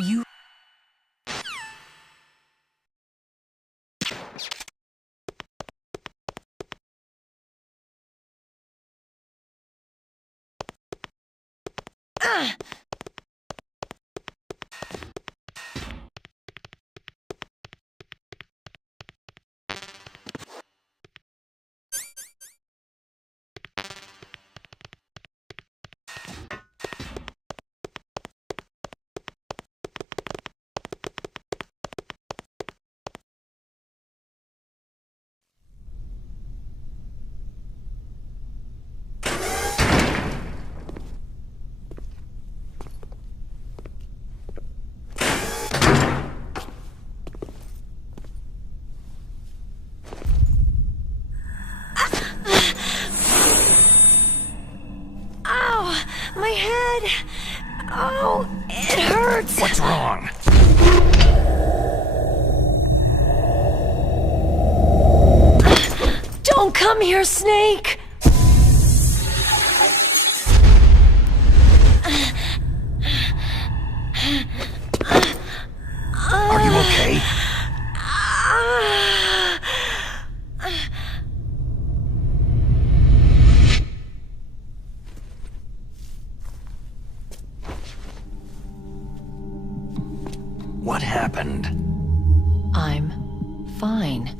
You... Ow! My head! Oh, it hurts! What's wrong? Don't come here, Snake! Are you okay? What happened? I'm fine.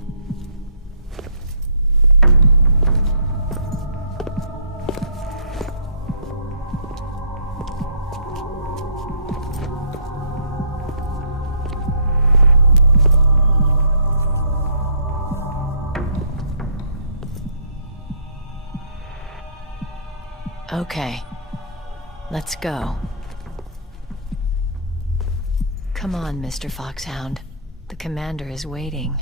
Okay, let's go. Come on, Mr. Foxhound. The commander is waiting.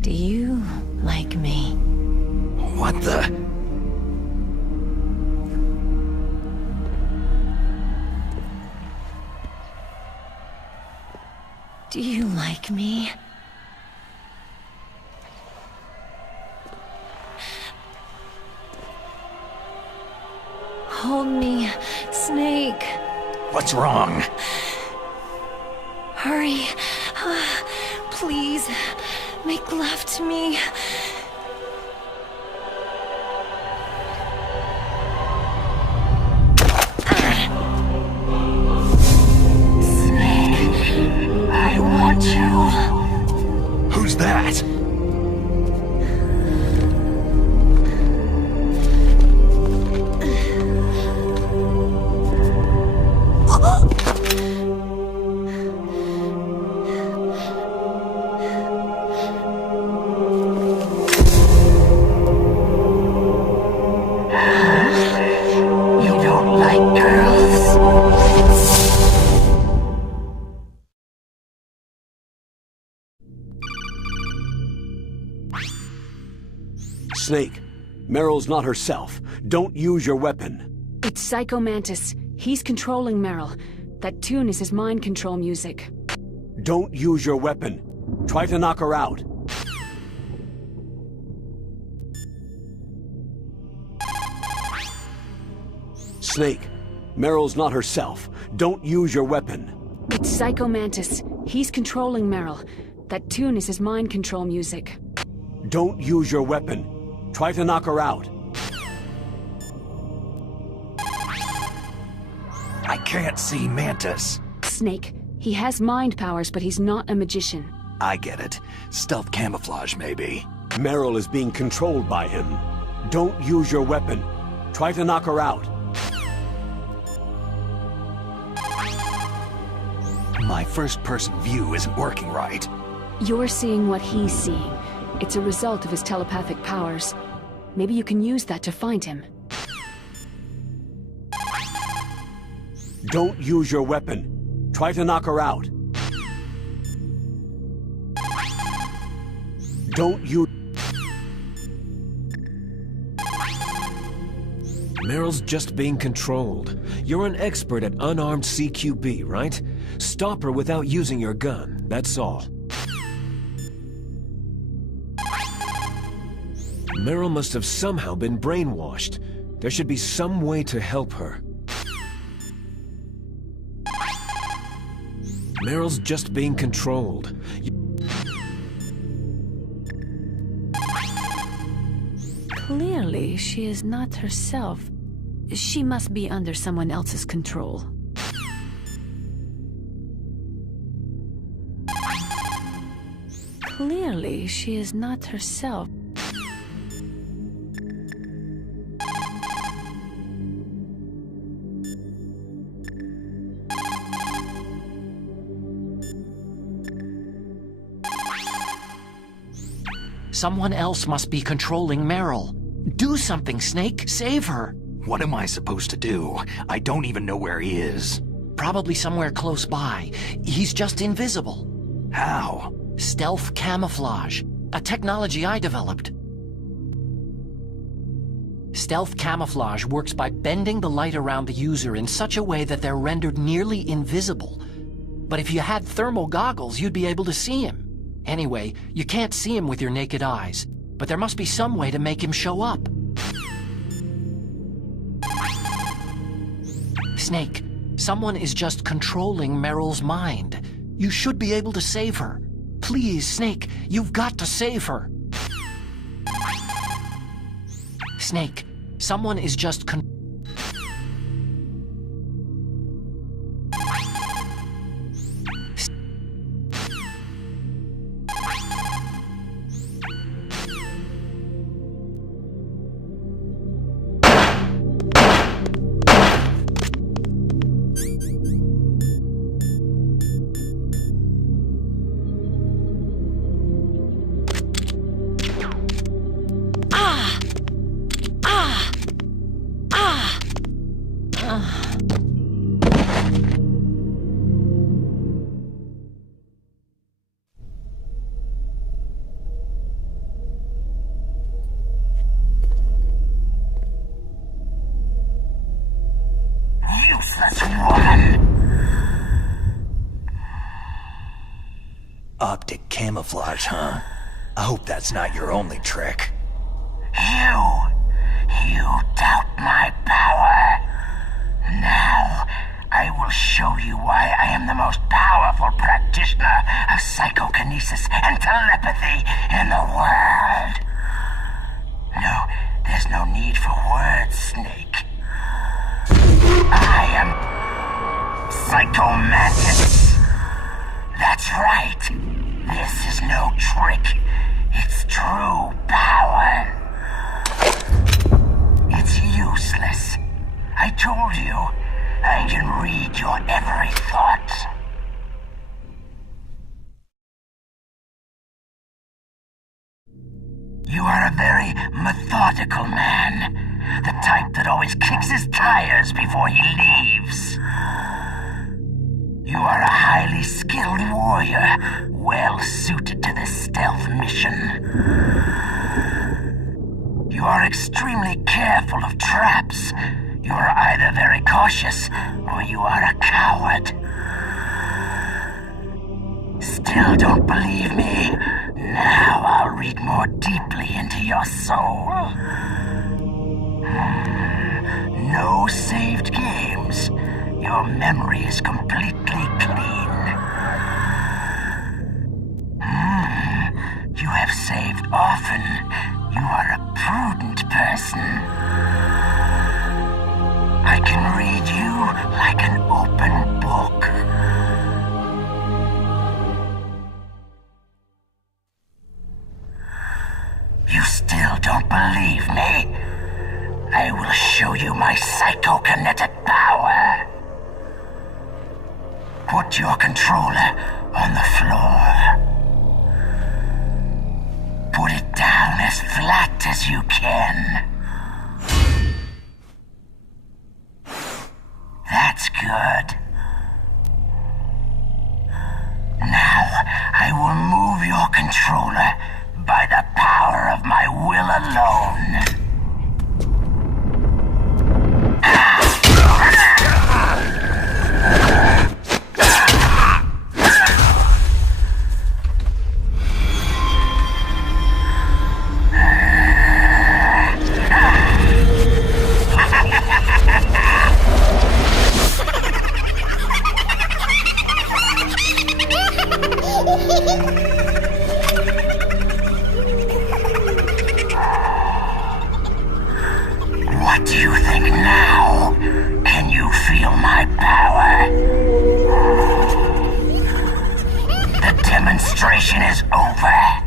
Do you like me? What the? Do you like me? Hold me, Snake. What's wrong? Hurry. Please, make love to me. Snake, I want you. Who's that? Snake, Meryl's not herself. Don't use your weapon. It's Psycho Mantis. He's controlling Meryl. That tune is his mind control music. Don't use your weapon. Try to knock her out. Snake, Meryl's not herself. Don't use your weapon. It's Psycho Mantis. He's controlling Meryl. That tune is his mind control music. Don't use your weapon. Try to knock her out. I can't see Mantis. Snake. He has mind powers, but he's not a magician. I get it. Stealth camouflage, maybe. Meryl is being controlled by him. Don't use your weapon. Try to knock her out. My first-person view isn't working right. You're seeing what he's seeing. It's a result of his telepathic powers. Maybe you can use that to find him. Don't use your weapon. Try to knock her out. Don't use... Meryl's just being controlled. You're an expert at unarmed CQB, right? Stop her without using your gun, that's all. Meryl must have somehow been brainwashed. There should be some way to help her. Meryl's just being controlled. Clearly, she is not herself. She must be under someone else's control. Clearly, she is not herself. Someone else must be controlling Meryl. Do something, Snake. Save her. What am I supposed to do? I don't even know where he is. Probably somewhere close by. He's just invisible. How? Stealth camouflage. A technology I developed. Stealth camouflage works by bending the light around the user in such a way that they're rendered nearly invisible. But if you had thermal goggles, you'd be able to see him. Anyway, you can't see him with your naked eyes, but there must be some way to make him show up. Snake, someone is just controlling Meryl's mind. You should be able to save her. Please, Snake, you've got to save her. Snake, someone is just Optic camouflage, huh? I hope that's not your only trick. You doubt my power. Now, I will show you why I am the most powerful practitioner of psychokinesis and telepathy in the world. No, there's no need for words, Snake. I am Psychomantis. That's right. This is no trick. It's true power. It's useless. I told you, I can read your every thought. You are a very methodical man. The type that always kicks his tires before he leaves. You are a highly skilled warrior, well suited to this stealth mission. You are extremely careful of traps. You are either very cautious, or you are a coward. Still don't believe me? Now I'll read more deeply into your soul. No saved games. Your memory is completely clean. You have saved often. You are a prudent person. I can read you like an open book. you my psychokinetic power. Put your controller on the floor. Put it down as flat as you can. That's good. Now, I will move your controller by the power of my will alone. What do you think now? Can you feel my power? The demonstration is over.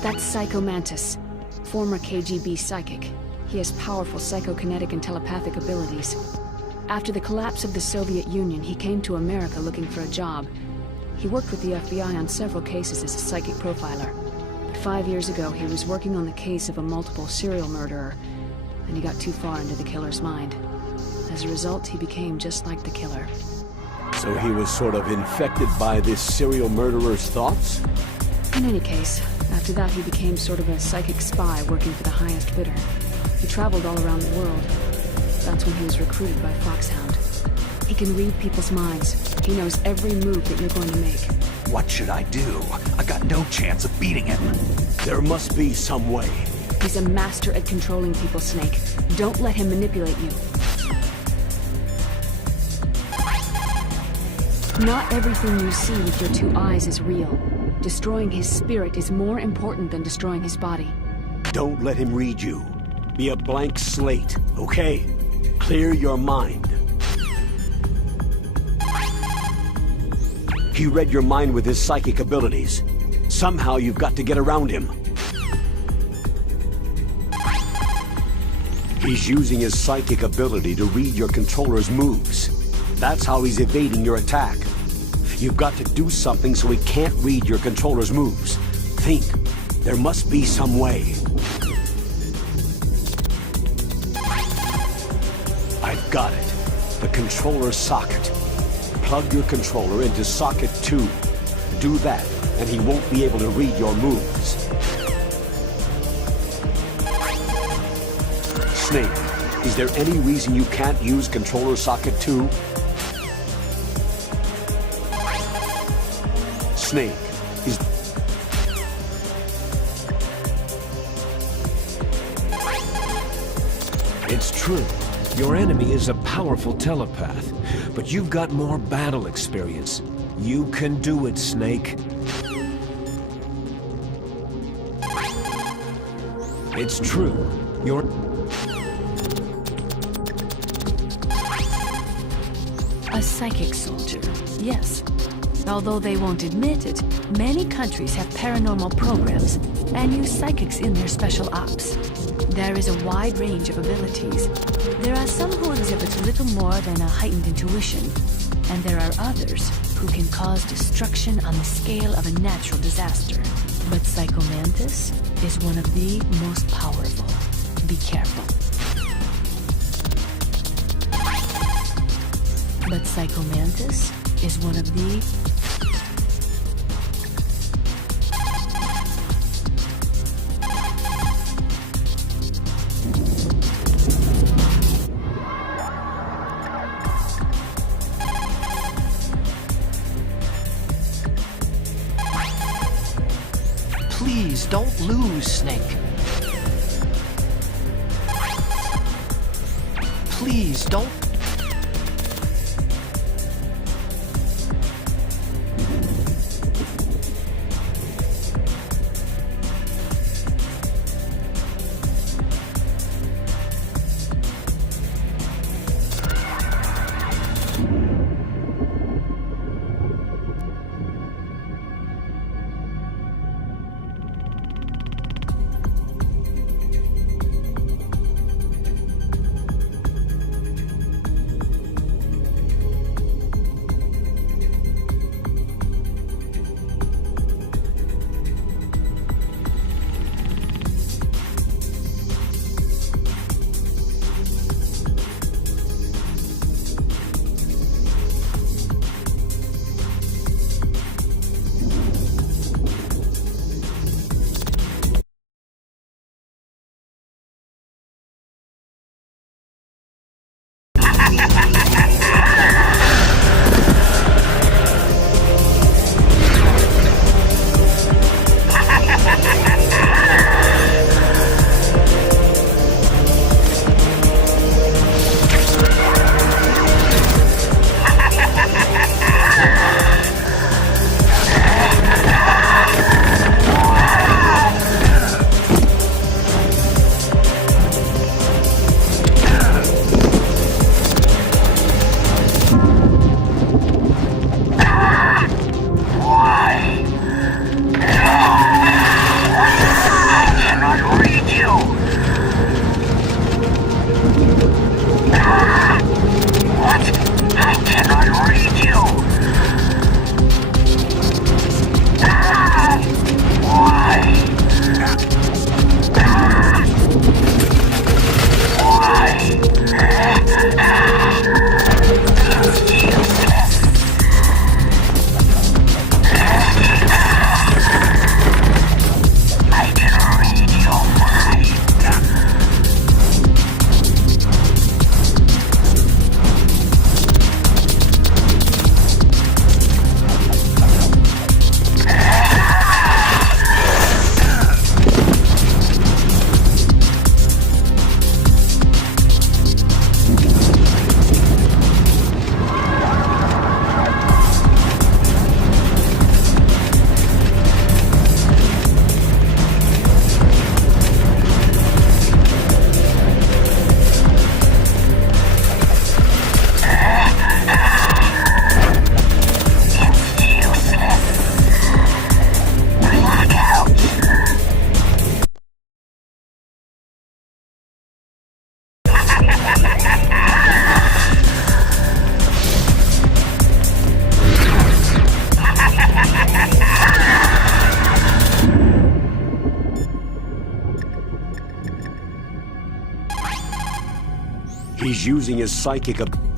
That's Psycho Mantis, former KGB psychic. He has powerful psychokinetic and telepathic abilities. After the collapse of the Soviet Union, he came to America looking for a job. He worked with the FBI on several cases as a psychic profiler. But 5 years ago, he was working on the case of a multiple serial murderer, and he got too far into the killer's mind. As a result, he became just like the killer. So he was sort of infected by this serial murderer's thoughts? In any case, after that he became sort of a psychic spy working for the highest bidder. He traveled all around the world. That's when he was recruited by Foxhound. He can read people's minds. He knows every move that you're going to make. What should I do? I got no chance of beating him. There must be some way. He's a master at controlling people, Snake. Don't let him manipulate you. Not everything you see with your two eyes is real. Destroying his spirit is more important than destroying his body. Don't let him read you. Be a blank slate, okay? Clear your mind. He read your mind with his psychic abilities. Somehow you've got to get around him. He's using his psychic ability to read your controller's moves. That's how he's evading your attack. You've got to do something so he can't read your controller's moves. Think. There must be some way. I've got it. The controller socket. Plug your controller into socket 2. Do that, and he won't be able to read your moves. Snake, is there any reason you can't use controller socket 2? Snake, is... It's true. Your enemy is a powerful telepath, but you've got more battle experience. You can do it, Snake. It's true. You're... A psychic soldier, yes. Although they won't admit it, many countries have paranormal programs and use psychics in their special ops. There is a wide range of abilities. There are some who exhibit little more than a heightened intuition, and there are others who can cause destruction on the scale of a natural disaster. But Psycho Mantis is one of the most powerful. Be careful. But Psycho Mantis is one of the use Snake. Please, don't... He's using his psychic ability.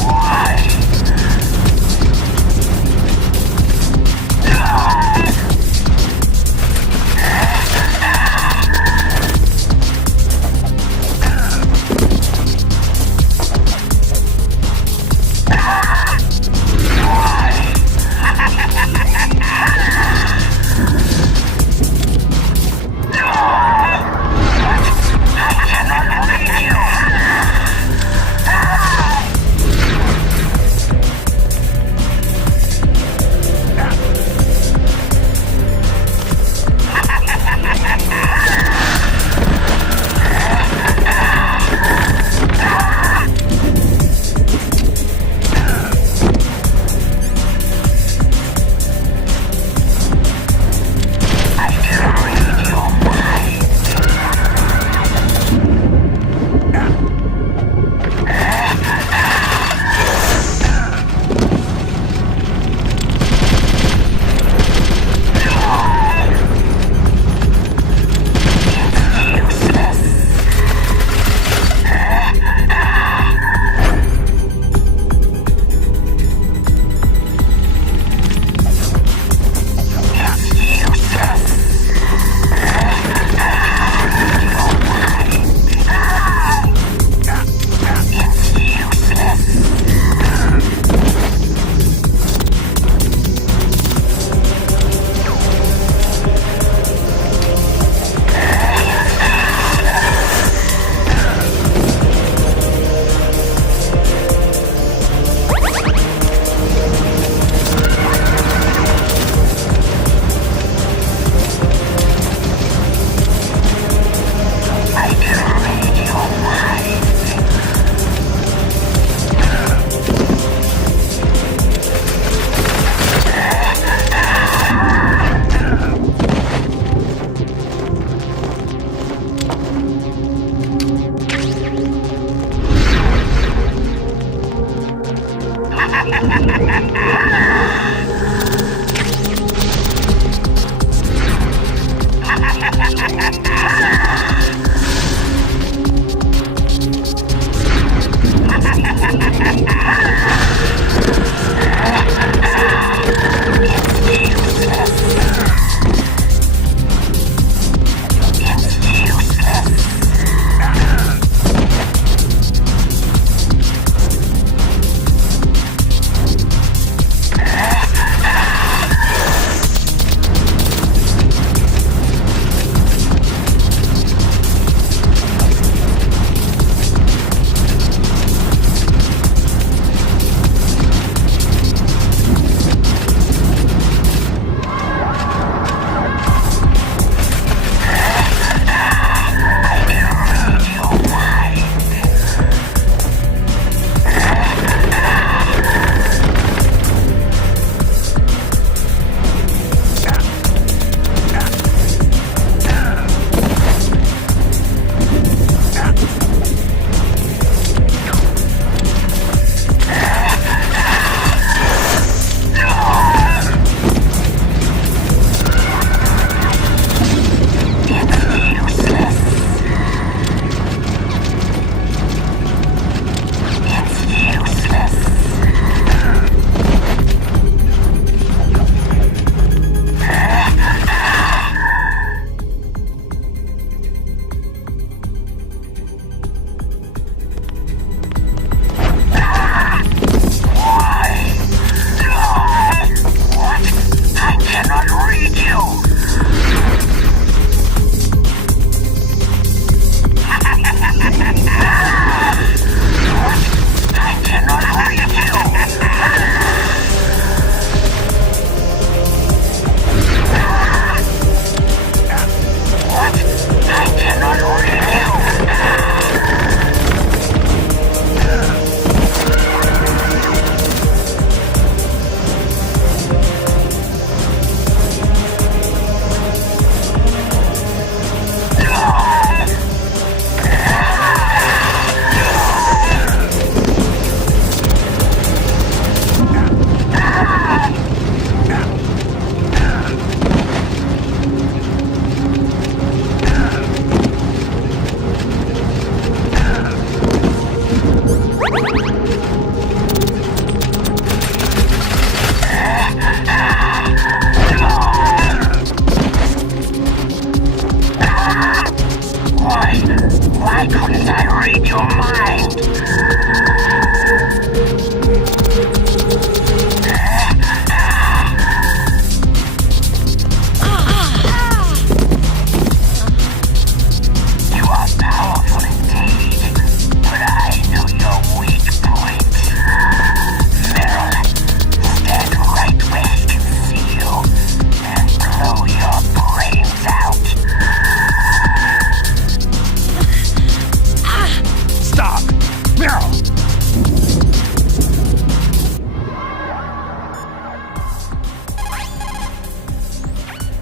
Why?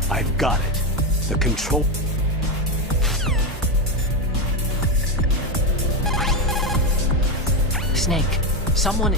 I've got it. The control... Snake, someone...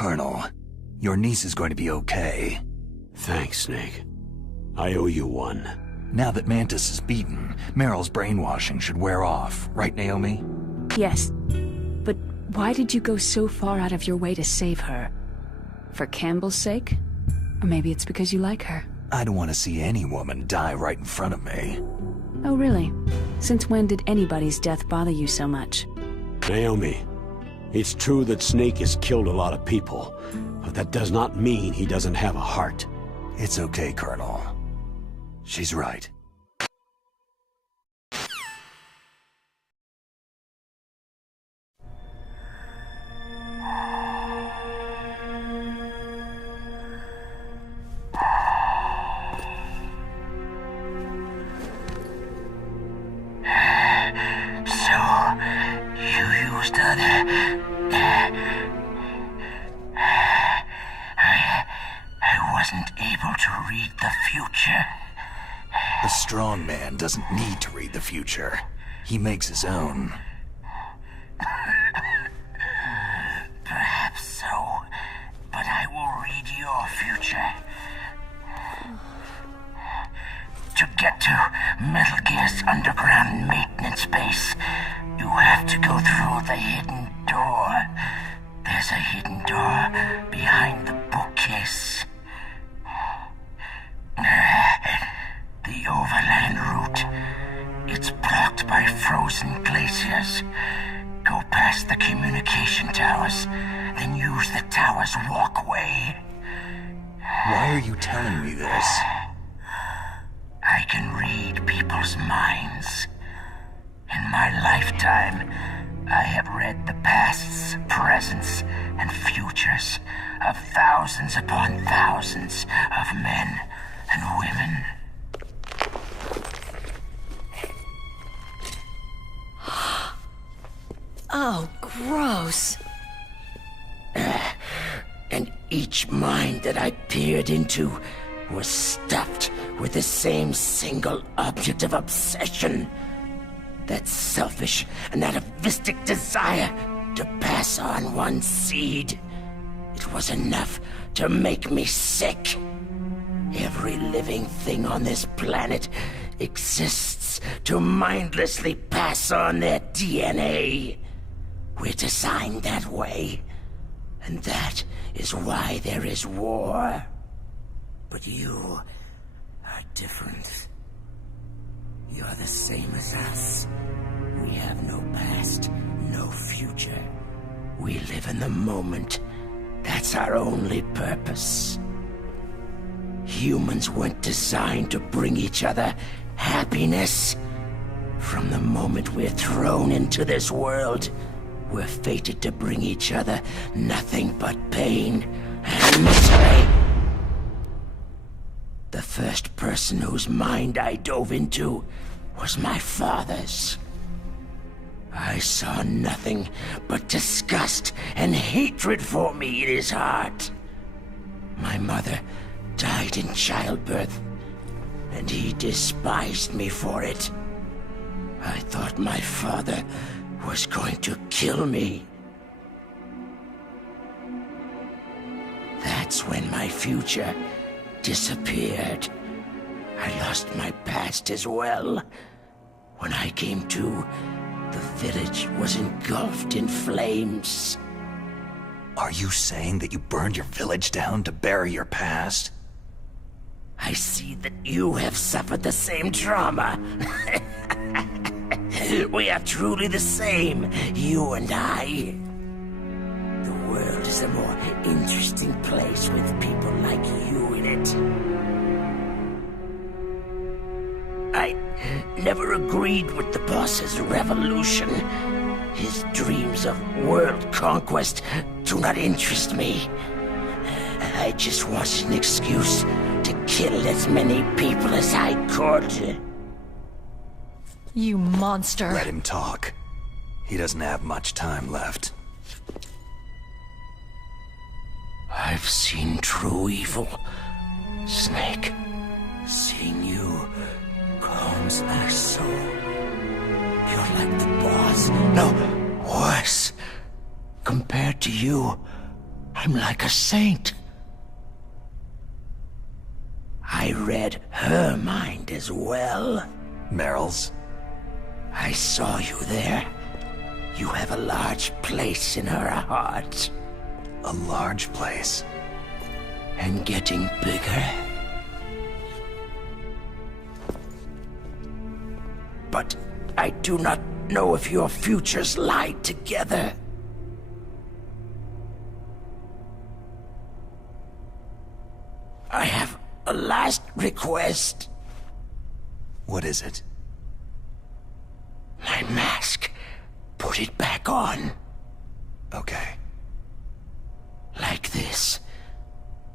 Colonel, your niece is going to be okay. Thanks, Snake. I owe you one. Now that Mantis is beaten, Meryl's brainwashing should wear off, right, Naomi? Yes. But why did you go so far out of your way to save her? For Campbell's sake? Or maybe it's because you like her. I don't want to see any woman die right in front of me. Oh, really? Since when did anybody's death bother you so much? Naomi, it's true that Snake has killed a lot of people, but that does not mean he doesn't have a heart. It's okay, Colonel. She's right. I wasn't able to read the future. A strong man doesn't need to read the future. He makes his own. Perhaps so, but I will read your future. To get to Metal Gear's underground maintenance base, you have to go through the hidden door. There's a hidden door behind the bookcase. The overland route. It's blocked by frozen glaciers. Go past the communication towers, then use the tower's walkway. Why are you telling me this? I can read people's minds. In my lifetime, I have read the pasts, presents, and futures of thousands upon thousands of men and women. Oh, gross. And each mind that I peered into was stuffed with the same single object of obsession. That selfish and atavistic desire to pass on one seed. It was enough to make me sick. Every living thing on this planet exists to mindlessly pass on their DNA. We're designed that way, and that is why there is war. But you are different. You're the same as us. We have no past, no future. We live in the moment. That's our only purpose. Humans weren't designed to bring each other happiness. From the moment we're thrown into this world, we're fated to bring each other nothing but pain and misery. The first person whose mind I dove into was my father's. I saw nothing but disgust and hatred for me in his heart. My mother died in childbirth, and he despised me for it. I thought my father was going to kill me. That's when my future disappeared. I lost my past as well. When I came to, the village was engulfed in flames. Are you saying that you burned your village down to bury your past? I see that you have suffered the same trauma. We are truly the same, you and I. The world is a more interesting place with people like you in it. I never agreed with the boss's revolution. His dreams of world conquest do not interest me. I just wanted an excuse to kill as many people as I could. You monster. Let him talk. He doesn't have much time left. I've seen true evil, Snake. Seeing you calms my soul. You're like the boss. No, worse. Compared to you, I'm like a saint. I read her mind as well. Meryl's? I saw you there. You have a large place in her heart. A large place? And getting bigger. But I do not know if your futures lie together. I have a last request. What is it? My mask. Put it back on. Okay. Like this.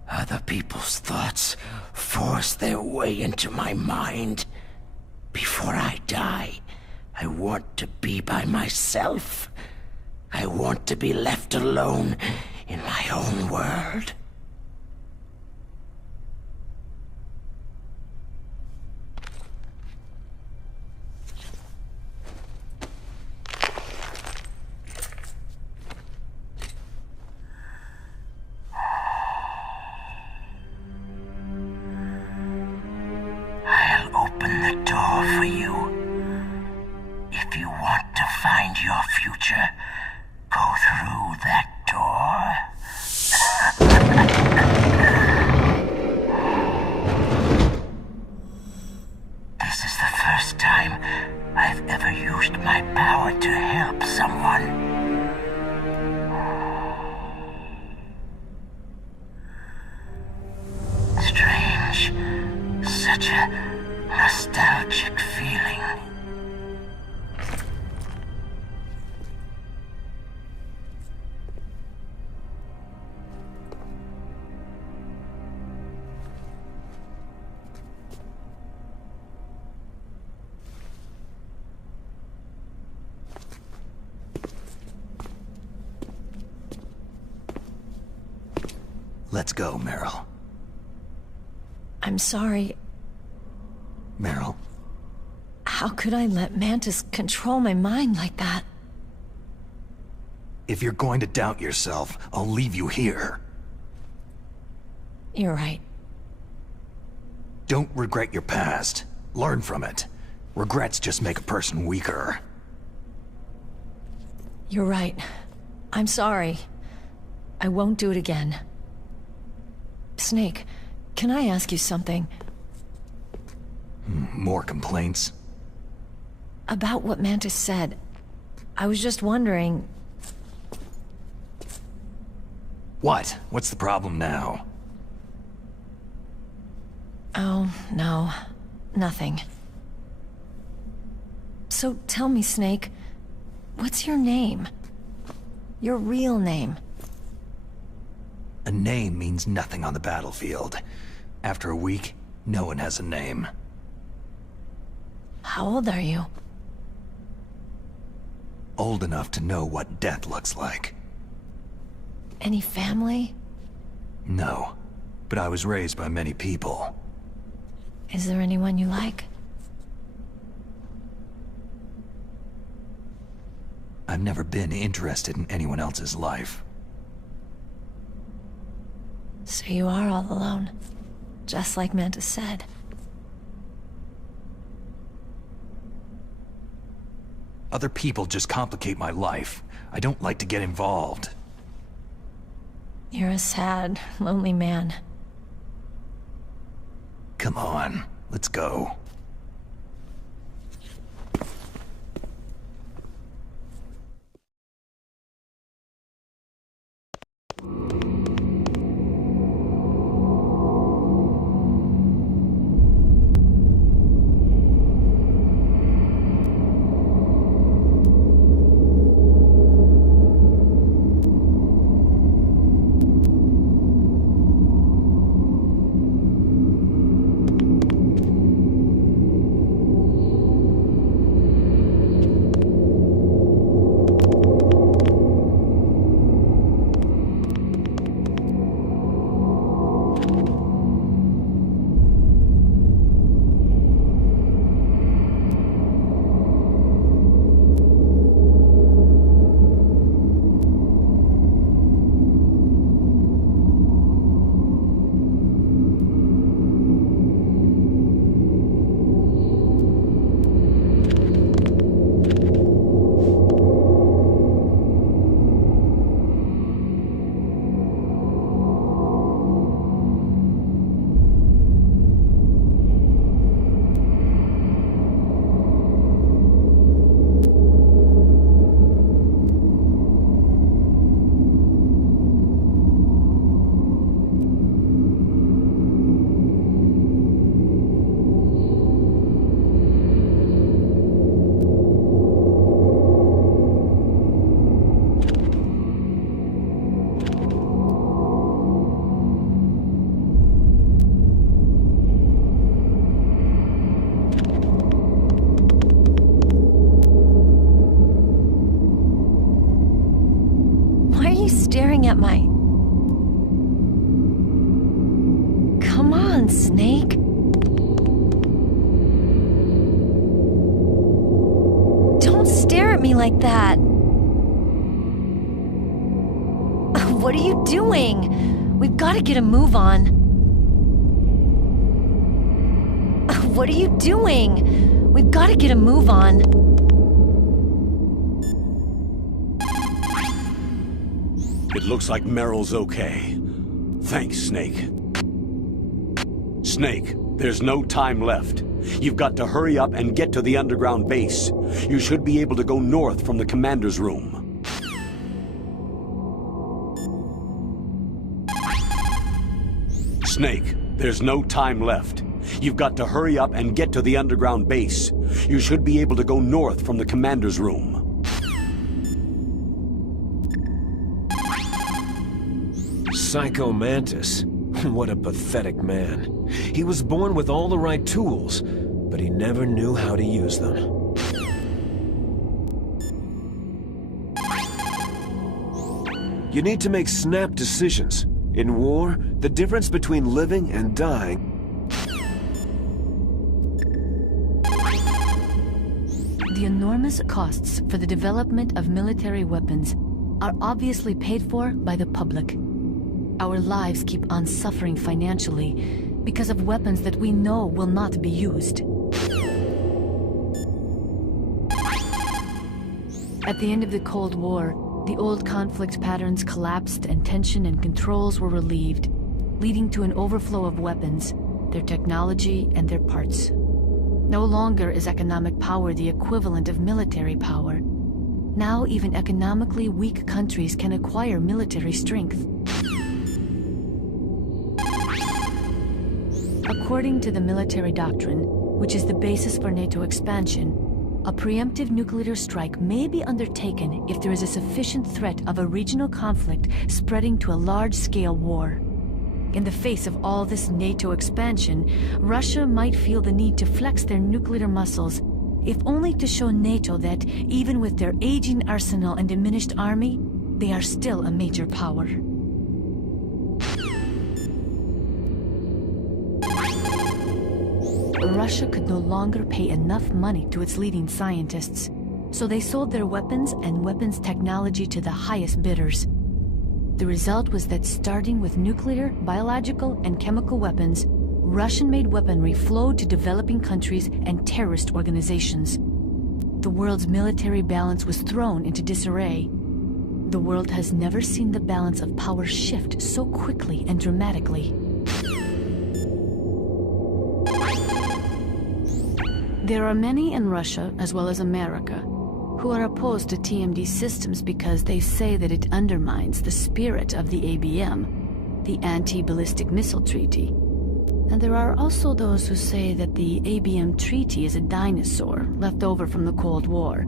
Other people's thoughts force their way into my mind. Before I die, I want to be by myself. I want to be left alone in my own world. I'll open the door for you. If you want to find your future, go through that door. This is the first time I've ever used my power to help someone. Strange. Such a nostalgic feeling. Let's go, Meryl. I'm sorry. Meryl, How could I let Mantis control my mind like that? if you're going to doubt yourself, I'll leave you here. You're right. Don't regret your past. Learn from it. Regrets just make a person weaker. You're right. I'm sorry. I won't do it again. Snake, can I ask you something? More complaints? About what Mantis said. I was just wondering... What? What's the problem now? Oh, no. Nothing. So tell me, Snake, what's your name? Your real name? A name means nothing on the battlefield. After a week, no one has a name. How old are you? Old enough to know what death looks like. Any family? No, but I was raised by many people. Is there anyone you like? I've never been interested in anyone else's life. So you are all alone, just like Mantis said. Other people just complicate my life. I don't like to get involved. You're a sad, lonely man. Come on, let's go. you staring at my... Come on, Snake. Don't stare at me like that. What are you doing? We've got to get a move on. What are you doing? We've got to get a move on. It looks like Meryl's okay. Thanks, Snake. Snake, there's no time left. You've got to hurry up and get to the underground base. You should be able to go north from the commander's room. Snake, there's no time left. You've got to hurry up and get to the underground base. You should be able to go north from the commander's room. Psycho Mantis. What a pathetic man. He was born with all the right tools, but he never knew how to use them. You need to make snap decisions. In war, the difference between living and dying... The enormous costs for the development of military weapons are obviously paid for by the public. Our lives keep on suffering financially because of weapons that we know will not be used. At the end of the Cold War, the old conflict patterns collapsed and tension and controls were relieved, leading to an overflow of weapons, their technology, and their parts. No longer is economic power the equivalent of military power. Now even economically weak countries can acquire military strength. According to the military doctrine, which is the basis for NATO expansion, a preemptive nuclear strike may be undertaken if there is a sufficient threat of a regional conflict spreading to a large-scale war. In the face of all this NATO expansion, Russia might feel the need to flex their nuclear muscles, if only to show NATO that, even with their aging arsenal and diminished army, they are still a major power. Russia could no longer pay enough money to its leading scientists, so they sold their weapons and weapons technology to the highest bidders. The result was that starting with nuclear, biological, and chemical weapons, Russian-made weaponry flowed to developing countries and terrorist organizations. The world's military balance was thrown into disarray. The world has never seen the balance of power shift so quickly and dramatically. There are many in Russia, as well as America, who are opposed to TMD systems because they say that it undermines the spirit of the ABM, the Anti-Ballistic Missile Treaty. And there are also those who say that the ABM Treaty is a dinosaur left over from the Cold War.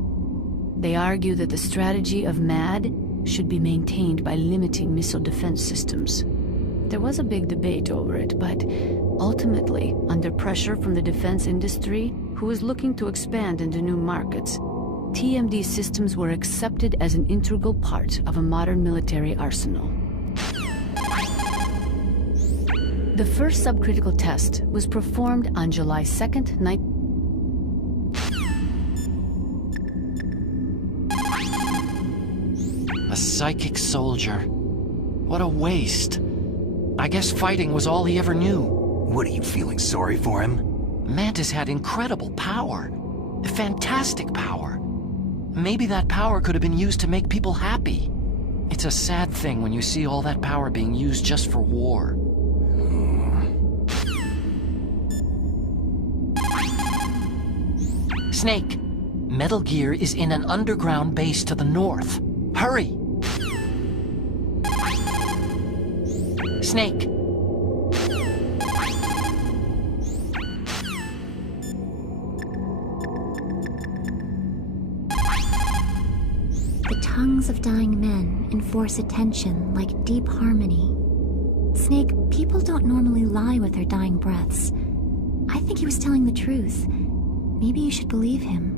They argue that the strategy of MAD should be maintained by limiting missile defense systems. There was a big debate over it, but ultimately, under pressure from the defense industry, who is looking to expand into new markets, TMD systems were accepted as an integral part of a modern military arsenal. The first subcritical test was performed on July 2nd, A psychic soldier. What a waste. I guess fighting was all he ever knew. What, are you feeling sorry for him? Mantis had incredible power. Fantastic power. Maybe that power could have been used to make people happy. It's a sad thing when you see all that power being used just for war. Snake, Metal Gear is in an underground base to the north. Hurry! Snake. The tongues of dying men enforce attention like deep harmony. Snake, people don't normally lie with their dying breaths. I think he was telling the truth. Maybe you should believe him.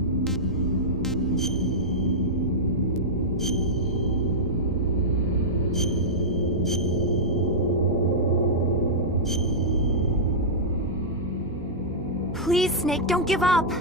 Please, Snake, don't give up.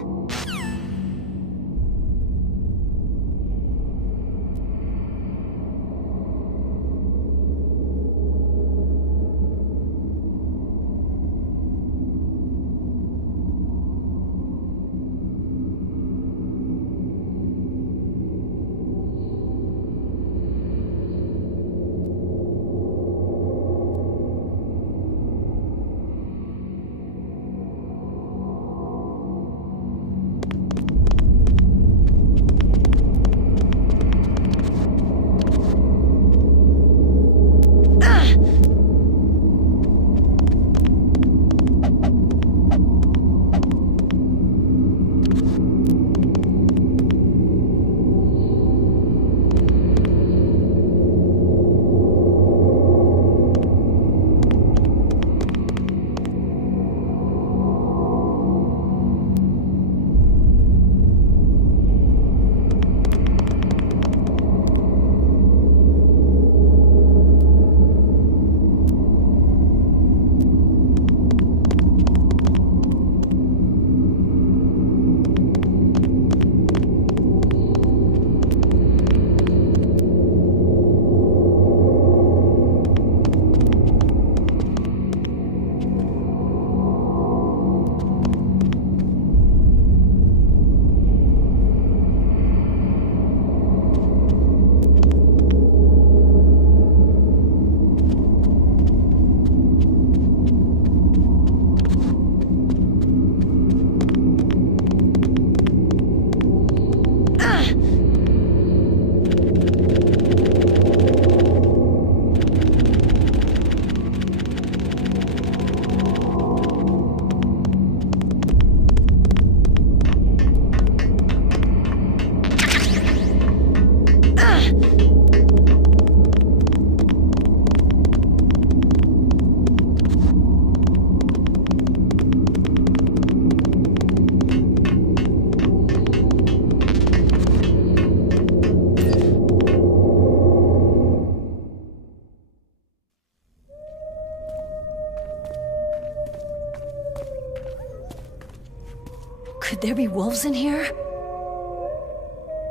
Could there be wolves in here?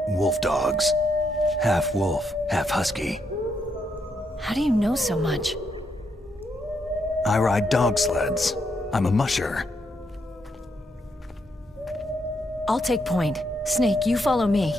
Wolf dogs. Half wolf, half husky. How do you know so much? I ride dog sleds. I'm a musher. I'll take point. Snake, you follow me.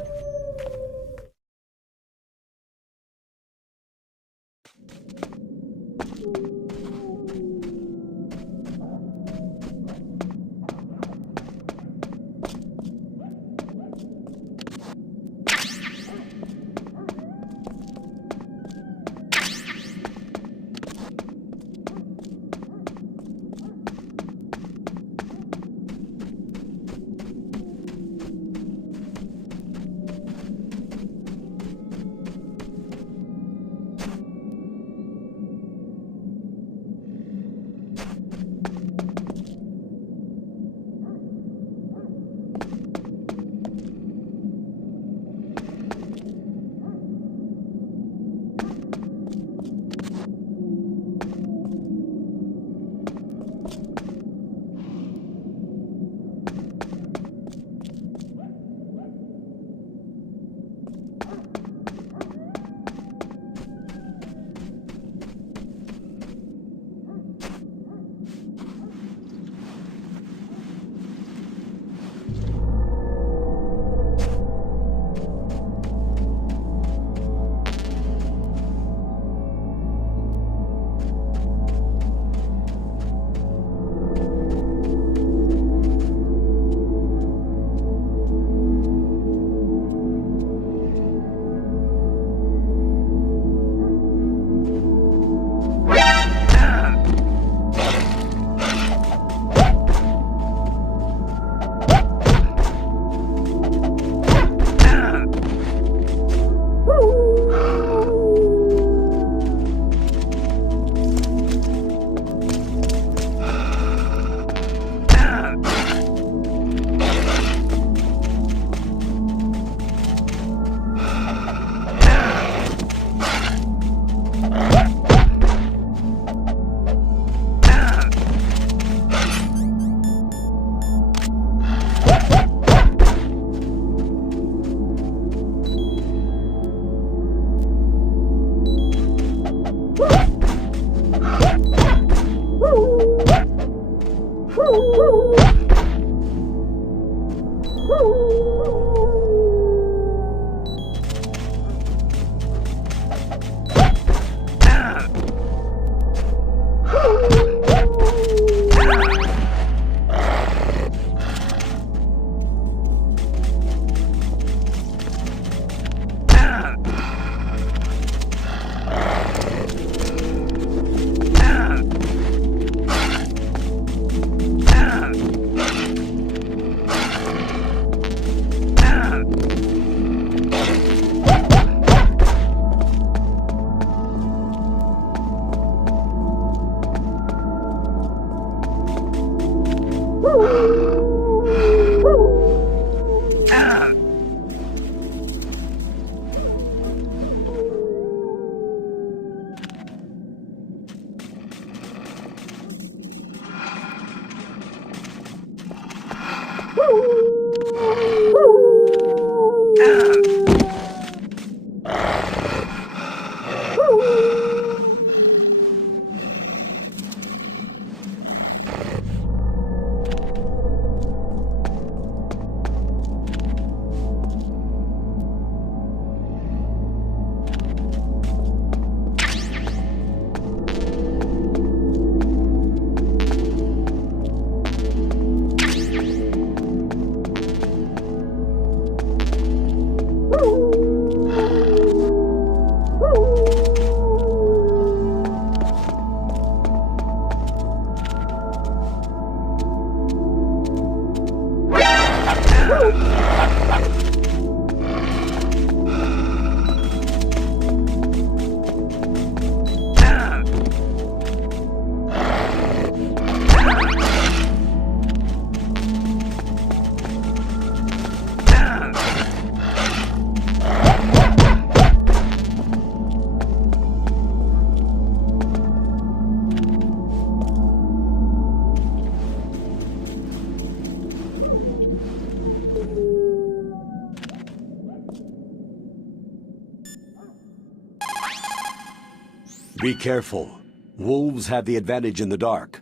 Be careful. Wolves have the advantage in the dark.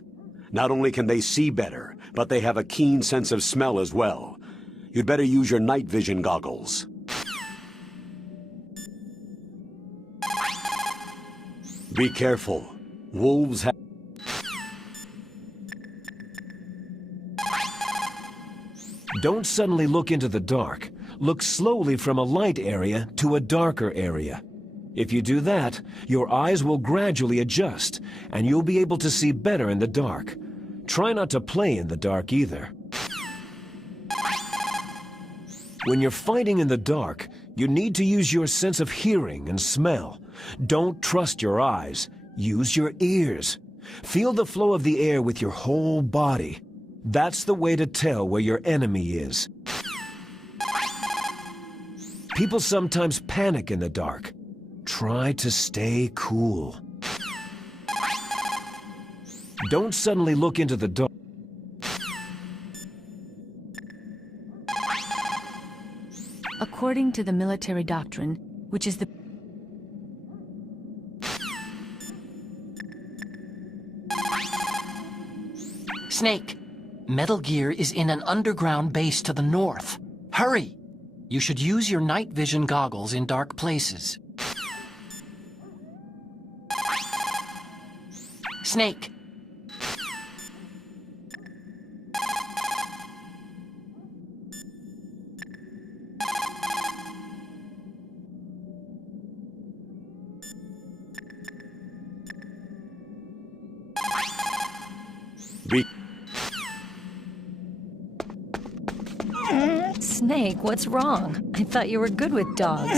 Not only can they see better, but they have a keen sense of smell as well. You'd better use your night vision goggles. Be careful. Wolves have... Don't suddenly look into the dark. Look slowly from a light area to a darker area. If you do that, your eyes will gradually adjust, and you'll be able to see better in the dark. Try not to play in the dark either. When you're fighting in the dark, you need to use your sense of hearing and smell. Don't trust your eyes. Use your ears. Feel the flow of the air with your whole body. That's the way to tell where your enemy is. People sometimes panic in the dark. Try to stay cool. Don't suddenly look into the dark. According to the military doctrine, which is the... Snake, Metal Gear is in an underground base to the north. Hurry! You should use your night vision goggles in dark places. Snake. Snake, what's wrong? I thought you were good with dogs.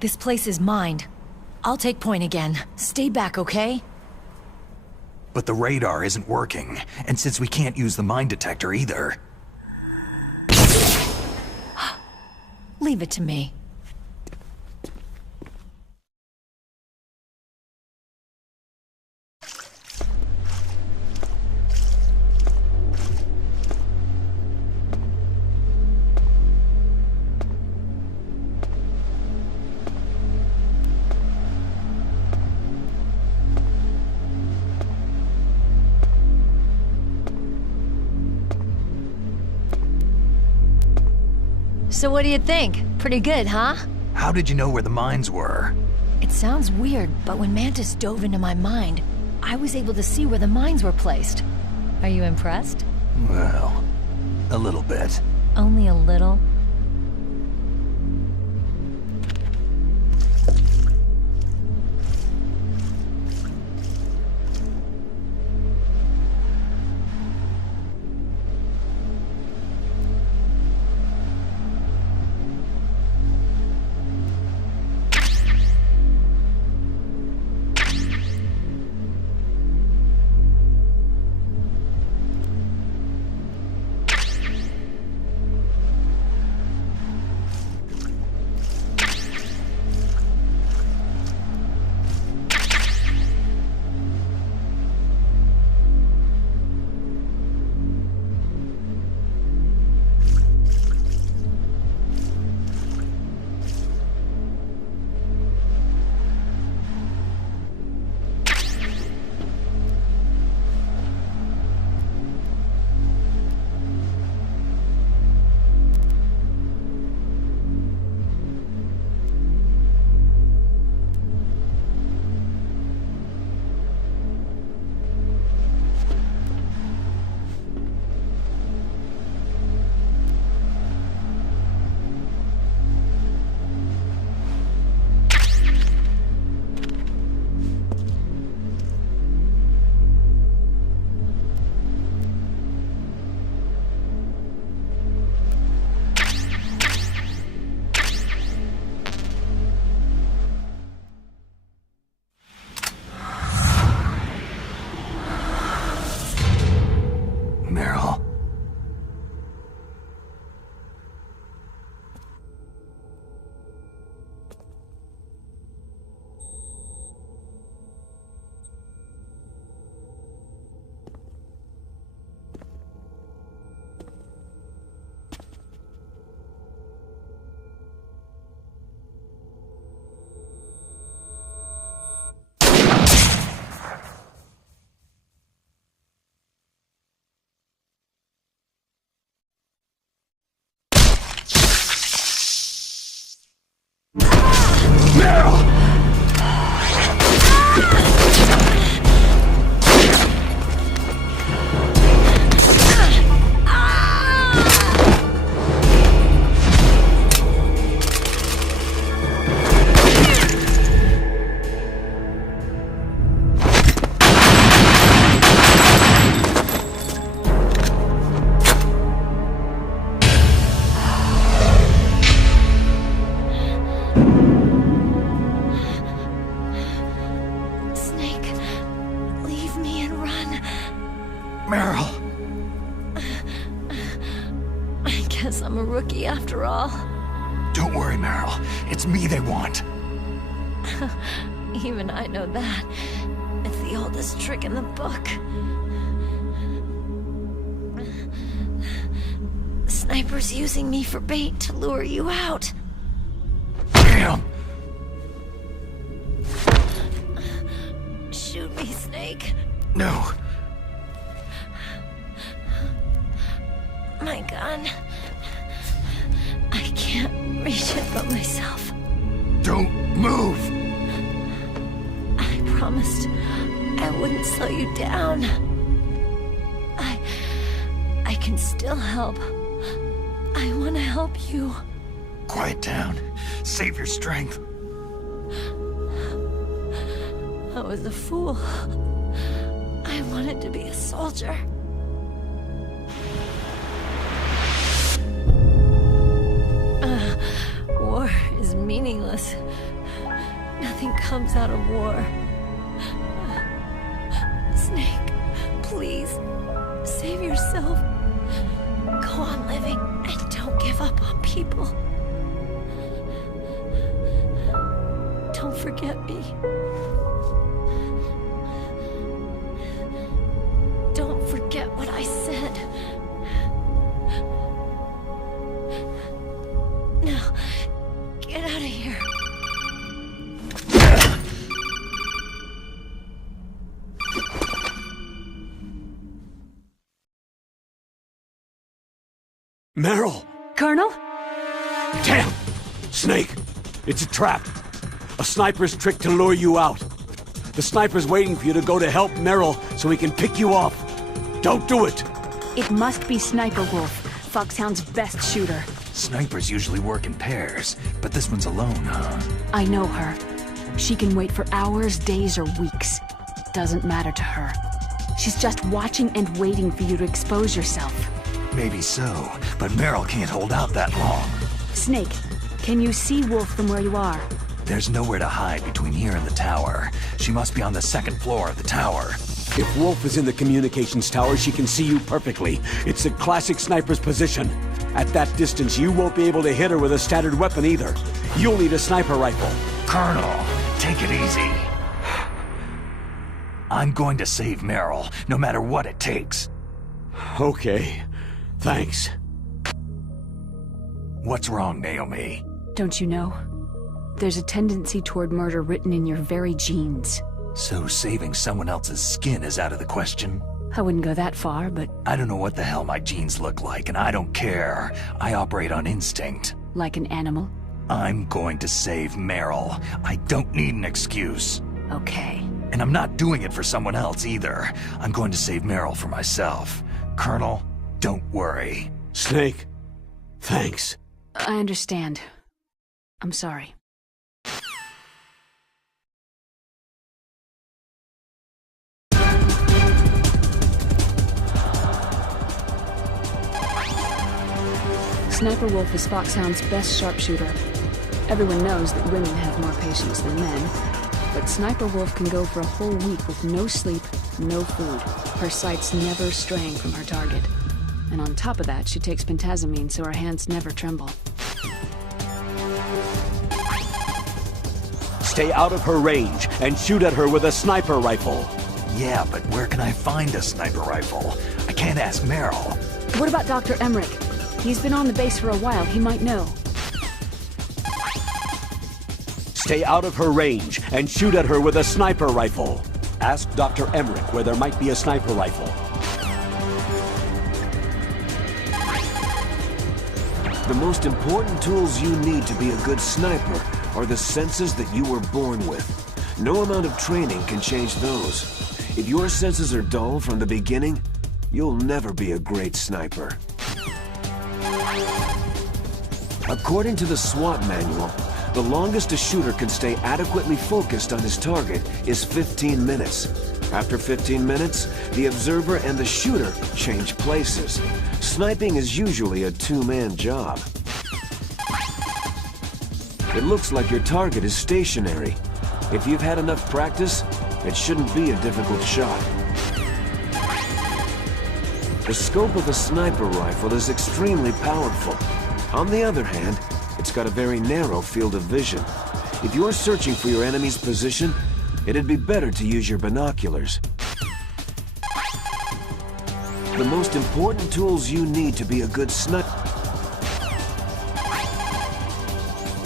This place is mine. I'll take point again. Stay back, okay? But the radar isn't working, and since we can't use the mine detector either... Leave it to me. So what do you think? Pretty good, huh? How did you know where the mines were? It sounds weird, but when Mantis dove into my mind, I was able to see where the mines were placed. Are you impressed? Well, a little bit. Only a little? Meryl. I'm a rookie after all. Don't worry, Meryl. It's me they want. Even I know that. It's the oldest trick in the book. The sniper's using me for bait to lure you out. Damn! Shoot me, Snake. No. My gun. I can't reach it but myself. Don't move! I promised I wouldn't slow you down. I can still help. I want to help you. Quiet down. Save your strength. I was a fool. I wanted to be a soldier. War is meaningless. Nothing comes out of war. Snake, please, save yourself. Go on living and don't give up on people. Don't forget me. Don't forget what I said. Now, get out of here. Meryl! Colonel? Damn! Snake! It's a trap. A sniper's trick to lure you out. The sniper's waiting for you to go to help Meryl so he can pick you off. Don't do it! It must be Sniper Wolf, Foxhound's best shooter. Snipers usually work in pairs, but this one's alone, huh? I know her. She can wait for hours, days, or weeks. Doesn't matter to her. She's just watching and waiting for you to expose yourself. Maybe so, but Meryl can't hold out that long. Snake, can you see Wolf from where you are? There's nowhere to hide between here and the tower. She must be on the second floor of the tower. If Wolf is in the communications tower, she can see you perfectly. It's a classic sniper's position. At that distance, you won't be able to hit her with a standard weapon either. You'll need a sniper rifle. Colonel, take it easy. I'm going to save Meryl, no matter what it takes. Okay. Thanks. What's wrong, Naomi? Don't you know? There's a tendency toward murder written in your very genes. So saving someone else's skin is out of the question? I wouldn't go that far, but... I don't know what the hell my genes look like, and I don't care. I operate on instinct. Like an animal? I'm going to save Meryl. I don't need an excuse. Okay. And I'm not doing it for someone else either. I'm going to save Meryl for myself. Colonel, don't worry. Snake, thanks. I understand. I'm sorry. Sniper Wolf is Foxhound's best sharpshooter. Everyone knows that women have more patience than men, but Sniper Wolf can go for a whole week with no sleep, No food. Her sight's never straying from her target. And on top of that, she takes pentazamine so her hands never tremble. Stay out of her range and shoot at her with a sniper rifle. Yeah, but where can I find a sniper rifle? I can't ask Meryl. What about Dr. Emmerich? He's been on the base for a while. He might know. Stay out of her range and shoot at her with a sniper rifle. Ask Dr. Emmerich where there might be a sniper rifle. The most important tools you need to be a good sniper are the senses that you were born with. No amount of training can change those. If your senses are dull from the beginning, you'll never be a great sniper. According to the SWAT manual, the longest a shooter can stay adequately focused on his target is 15 minutes. After 15 minutes, the observer and the shooter change places. Sniping is usually a two-man job. It looks like your target is stationary. If you've had enough practice, it shouldn't be a difficult shot. The scope of a sniper rifle is extremely powerful. On the other hand, it's got a very narrow field of vision. If you're searching for your enemy's position, it'd be better to use your binoculars. The most important tools you need to be a good sniper.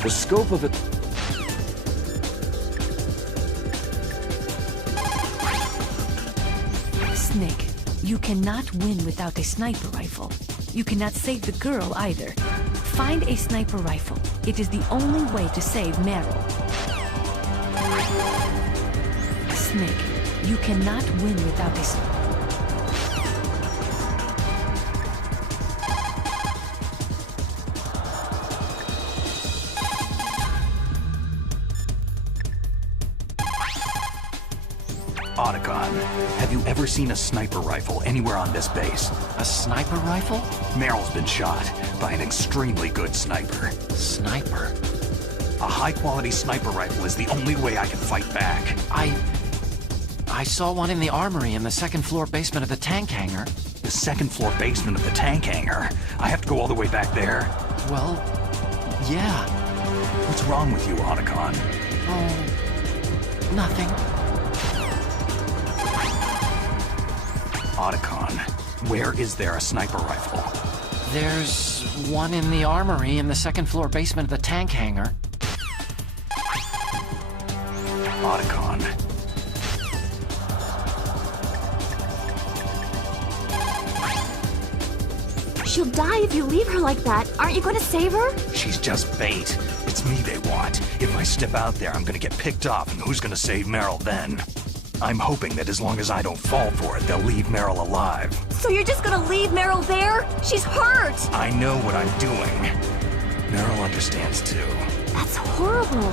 The scope of it. Snake, you cannot win without a sniper rifle. You cannot save the girl either. Find a sniper rifle. It is the only way to save Meryl. Snake, you cannot win without a sniper. Otacon, have you ever seen a sniper rifle anywhere on this base? A sniper rifle? Meryl's been shot by an extremely good sniper. Sniper? A high-quality sniper rifle is the only way I can fight back. I saw one in the armory in the second-floor basement of the tank hangar. The second-floor basement of the tank hangar? I have to go all the way back there? Well, yeah. What's wrong with you, Otacon? Oh, nothing. Otacon, where is there a sniper rifle? There's one in the armory in the second-floor basement of the tank hangar. Otacon. She'll die if you leave her like that. Aren't you going to save her? She's just bait. It's me they want. If I step out there, I'm gonna get picked off, and who's gonna save Meryl then? I'm hoping that as long as I don't fall for it, they'll leave Meryl alive. So you're just gonna leave Meryl there? She's hurt! I know what I'm doing. Meryl understands too. That's horrible.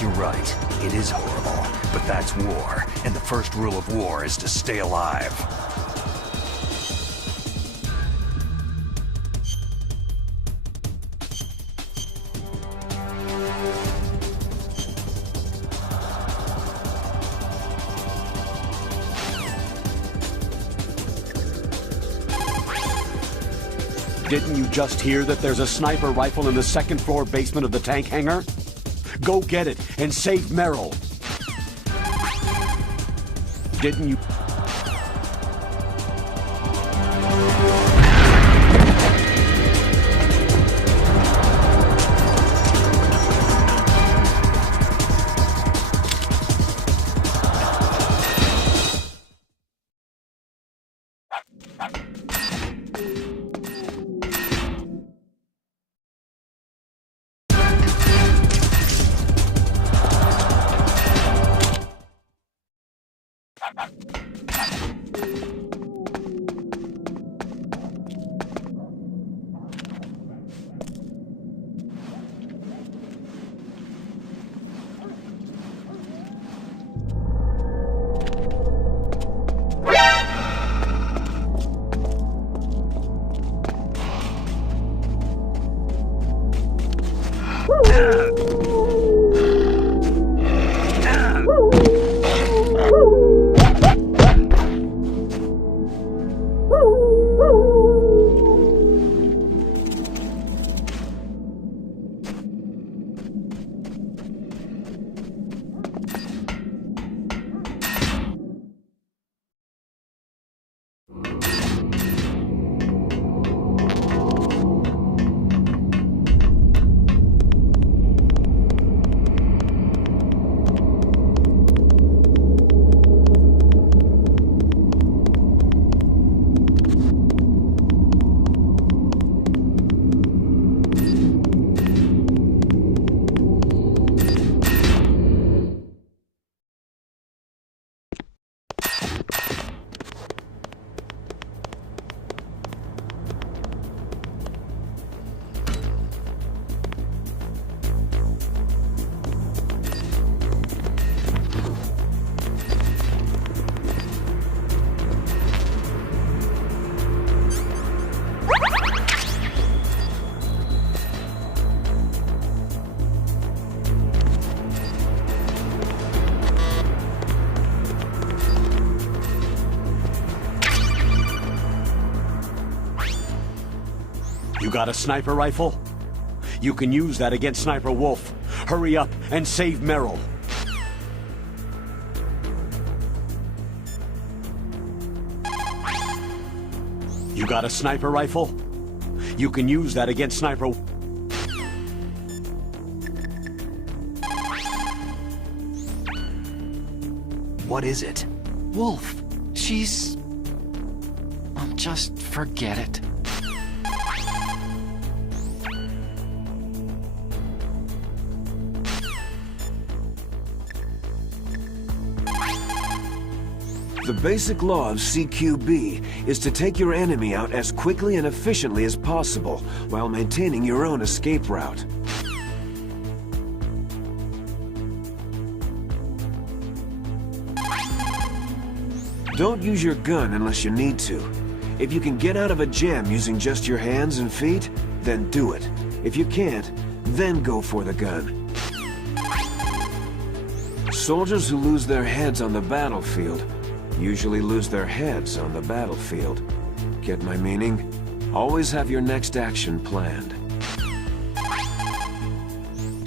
You're right. It is horrible. But that's war. And the first rule of war is to stay alive. Didn't you just hear that there's a sniper rifle in the second-floor basement of the tank hangar? Go get it and save Meryl. Didn't you... You got a sniper rifle? You can use that against Sniper Wolf. Hurry up and save Meryl. You got a sniper rifle? You can use that against Sniper... What is it? Wolf. She's... just forget it. The basic law of CQB is to take your enemy out as quickly and efficiently as possible, while maintaining your own escape route. Don't use your gun unless you need to. If you can get out of a jam using just your hands and feet, then do it. If you can't, then go for the gun. Soldiers who lose their heads on the battlefield usually lose their heads on the battlefield. Get my meaning? Always have your next action planned.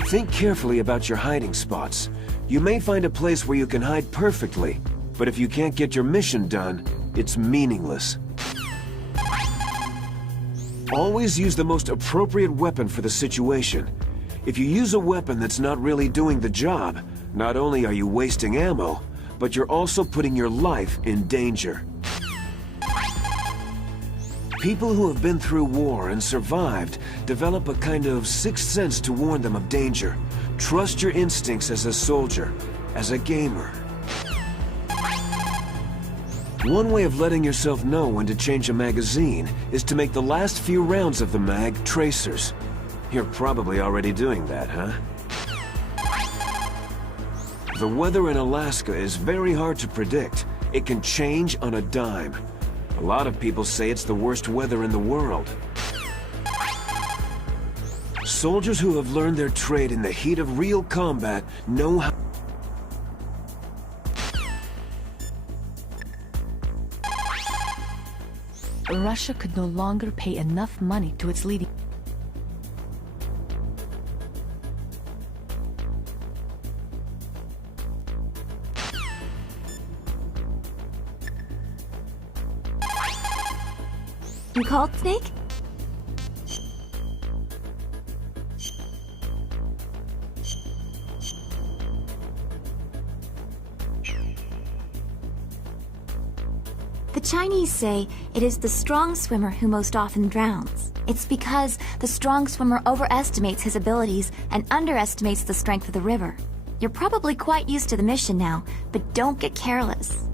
Think carefully about your hiding spots. You may find a place where you can hide perfectly, but if you can't get your mission done, it's meaningless. Always use the most appropriate weapon for the situation. If you use a weapon that's not really doing the job, not only are you wasting ammo, but you're also putting your life in danger. People who have been through war and survived develop a kind of sixth sense to warn them of danger. Trust your instincts as a soldier, as a gamer. One way of letting yourself know when to change a magazine is to make the last few rounds of the mag tracers. You're probably already doing that, huh? The weather in Alaska is very hard to predict. It can change on a dime. A lot of people say it's the worst weather in the world. Soldiers who have learned their trade in the heat of real combat know how... Russia could no longer pay enough money to its leading... You called, Snake? The Chinese say it is the strong swimmer who most often drowns. It's because the strong swimmer overestimates his abilities and underestimates the strength of the river. You're probably quite used to the mission now, but don't get careless.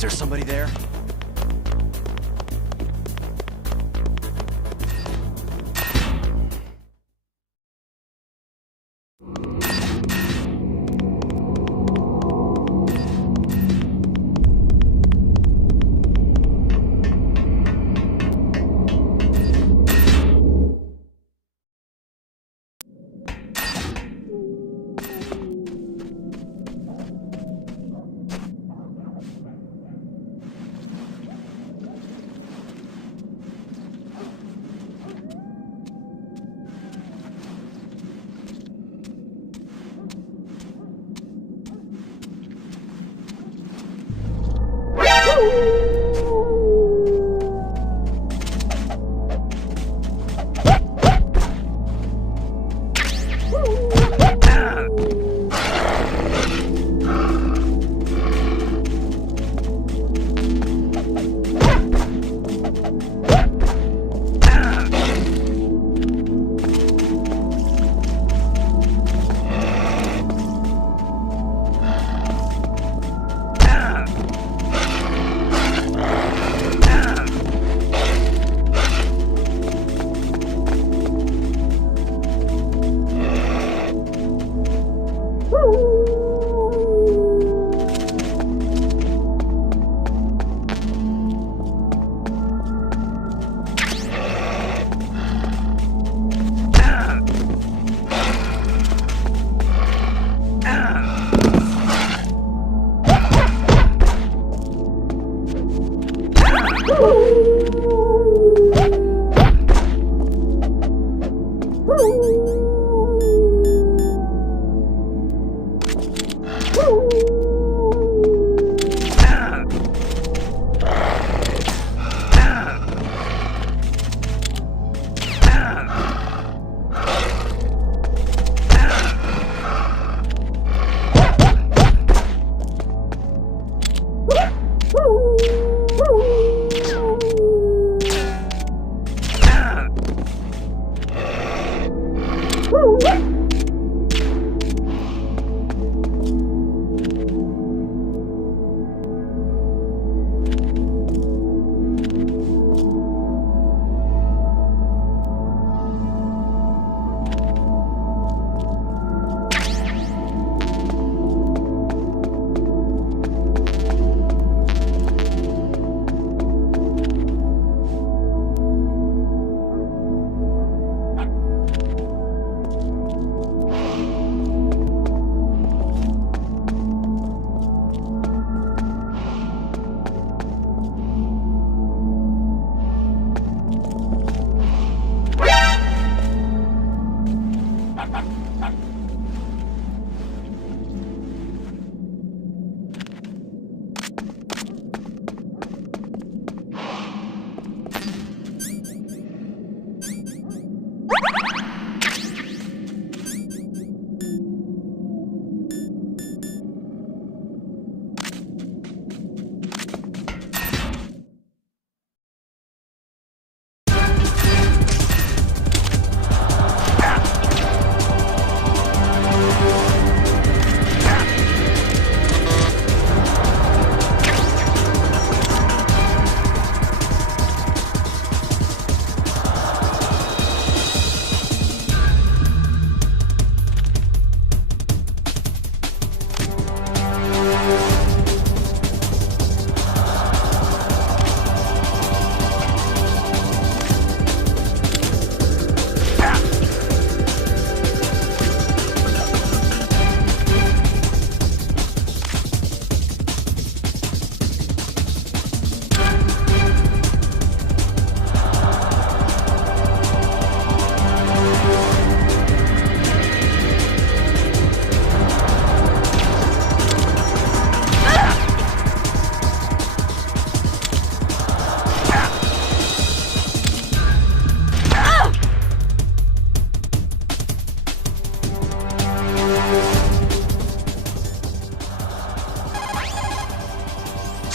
Is there somebody there?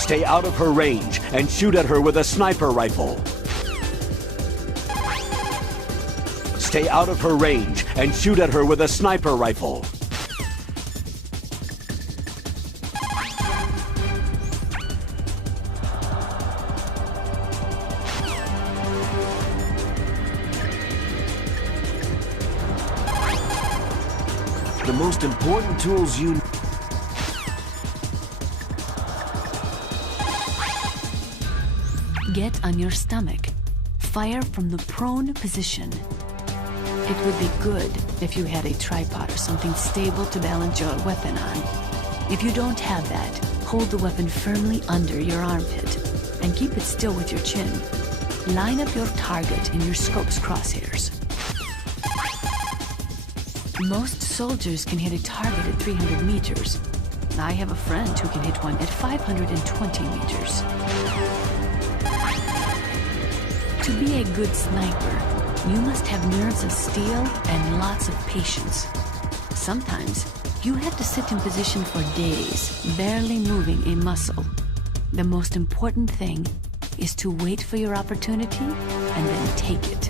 Stay out of her range and shoot at her with a sniper rifle. Stay out of her range and shoot at her with a sniper rifle. most important tools you... Get on your stomach. Fire from the prone position. It would be good if you had a tripod or something stable to balance your weapon on. If you don't have that, hold the weapon firmly under your armpit and keep it still with your chin. Line up your target in your scope's crosshairs. Most soldiers can hit a target at 300 meters. I have a friend who can hit one at 520 meters. To be a good sniper, you must have nerves of steel and lots of patience. Sometimes, you have to sit in position for days, barely moving a muscle. The most important thing is to wait for your opportunity and then take it.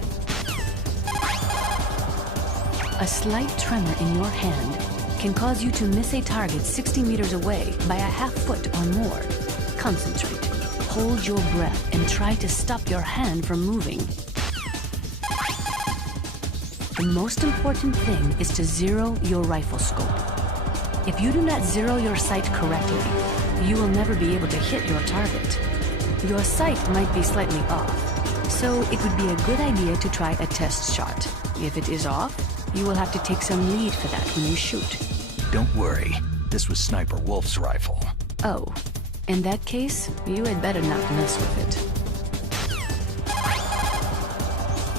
A slight tremor in your hand can cause you to miss a target 60 meters away by a half foot or more. Concentrate. Hold your breath and try to stop your hand from moving. The most important thing is to zero your rifle scope. If you do not zero your sight correctly, you will never be able to hit your target. Your sight might be slightly off, so it would be a good idea to try a test shot. If it is off, you will have to take some lead for that when you shoot. Don't worry. This was Sniper Wolf's rifle. Oh, in that case, you had better not mess with it.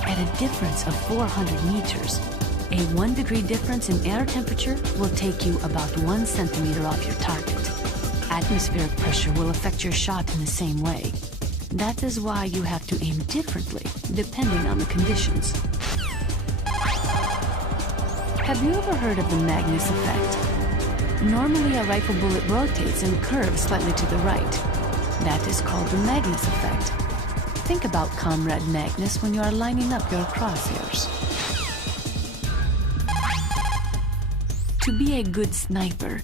At a difference of 400 meters, a 1 degree difference in air temperature will take you about 1 centimeter off your target. Atmospheric pressure will affect your shot in the same way. That is why you have to aim differently, depending on the conditions. Have you ever heard of the Magnus effect? Normally, a rifle bullet rotates and curves slightly to the right. That is called the Magnus effect. Think about Comrade Magnus when you are lining up your crosshairs. To be a good sniper,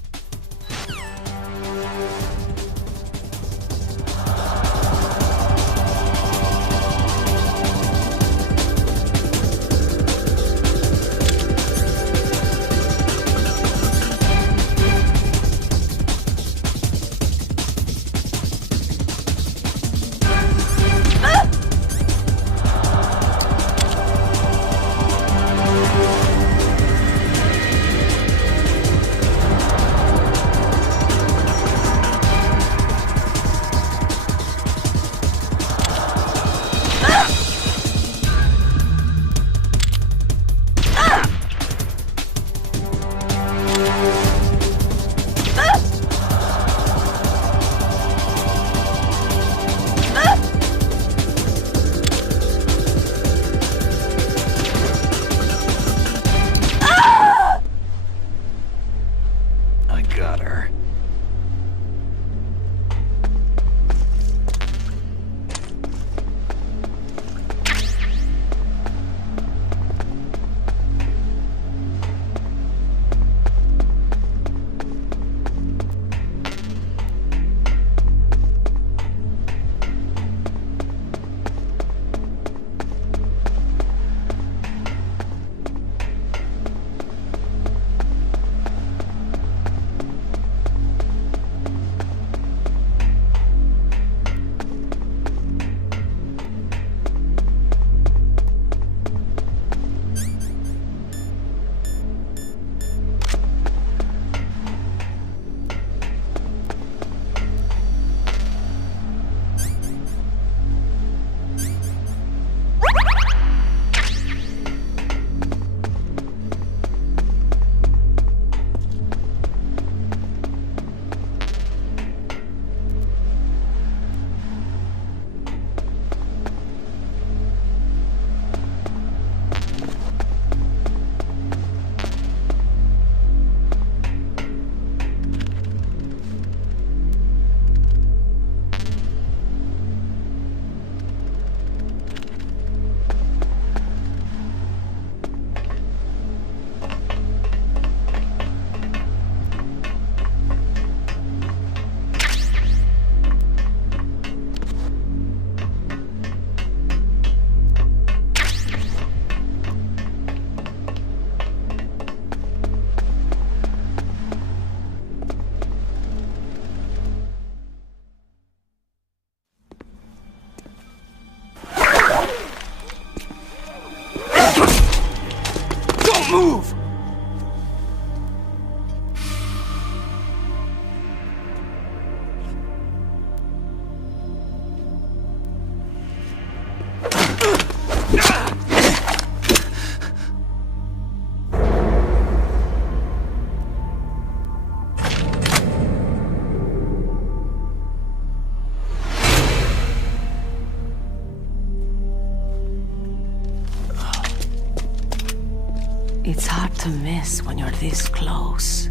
It's hard to miss when you're this close.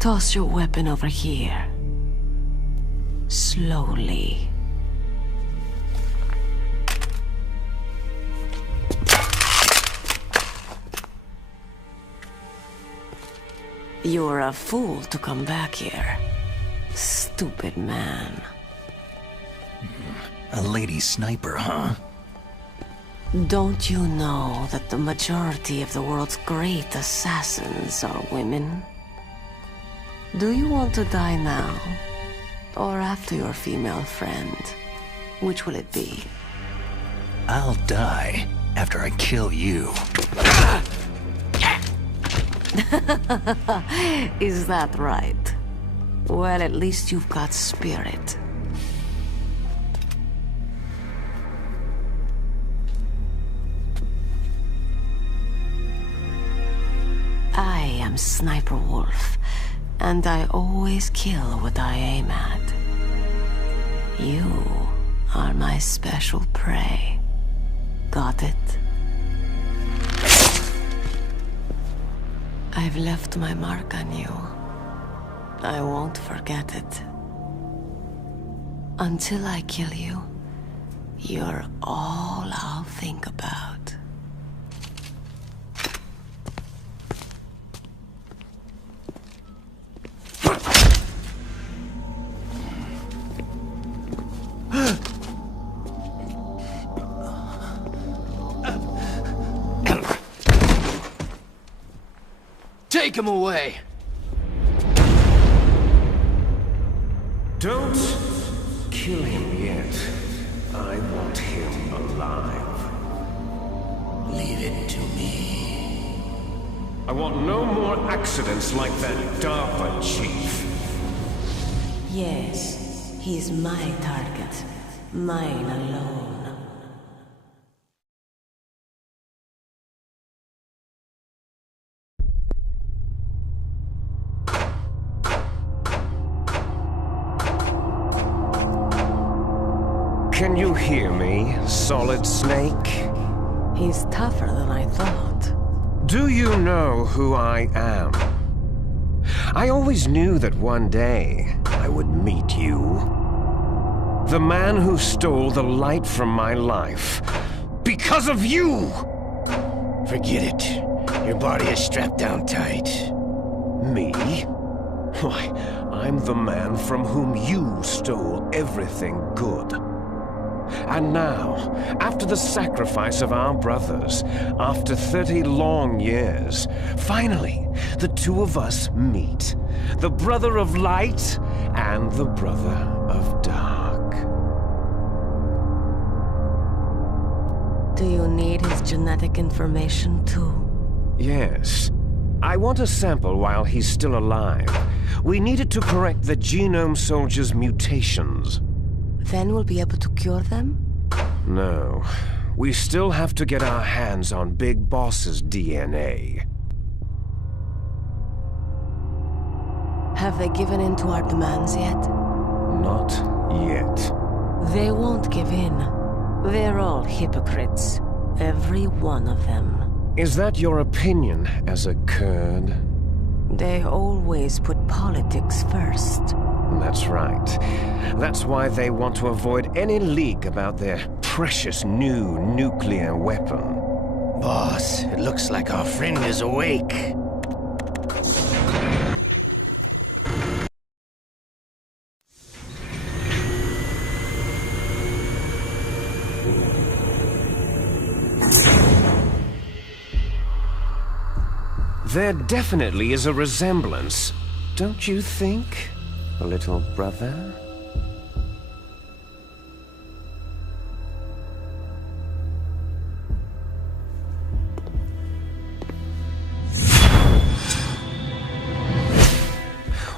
Toss your weapon over here. Slowly. You're a fool to come back here. Stupid man. A lady sniper, huh? Don't you know that the majority of the world's great assassins are women? Do you want to die now? Or after your female friend? Which will it be? I'll die after I kill you. Is that right? Well, at least you've got spirit. I am Sniper Wolf, and I always kill what I aim at. You are my special prey. Got it? I've left my mark on you. I won't forget it. Until I kill you, you're all I'll think about. Take him away! Don't kill him yet. I want him alive. Leave it to me. I want no more accidents like that DARPA chief. Yes, he's my target. Mine alone. Can you hear me, Solid Snake? He's tougher than I thought. Do you know who I am? I always knew that one day I would meet you. The man who stole the light from my life. Because of you! Forget it. Your body is strapped down tight. Me? Why, I'm the man from whom you stole everything good. And now, after the sacrifice of our brothers, after 30 long years, finally, the two of us meet. The brother of light and the brother of dark. Do you need his genetic information too? Yes. I want a sample while he's still alive. We need it to correct the Genome Soldier's mutations. Then we'll be able to cure them? No. We still have to get our hands on Big Boss's DNA. Have they given in to our demands yet? Not yet. They won't give in. They're all hypocrites. Every one of them. Is that your opinion as a Kurd? They always put politics first. That's right. That's why they want to avoid any leak about their precious new nuclear weapon. Boss, it looks like our friend is awake. There definitely is a resemblance, don't you think, little brother?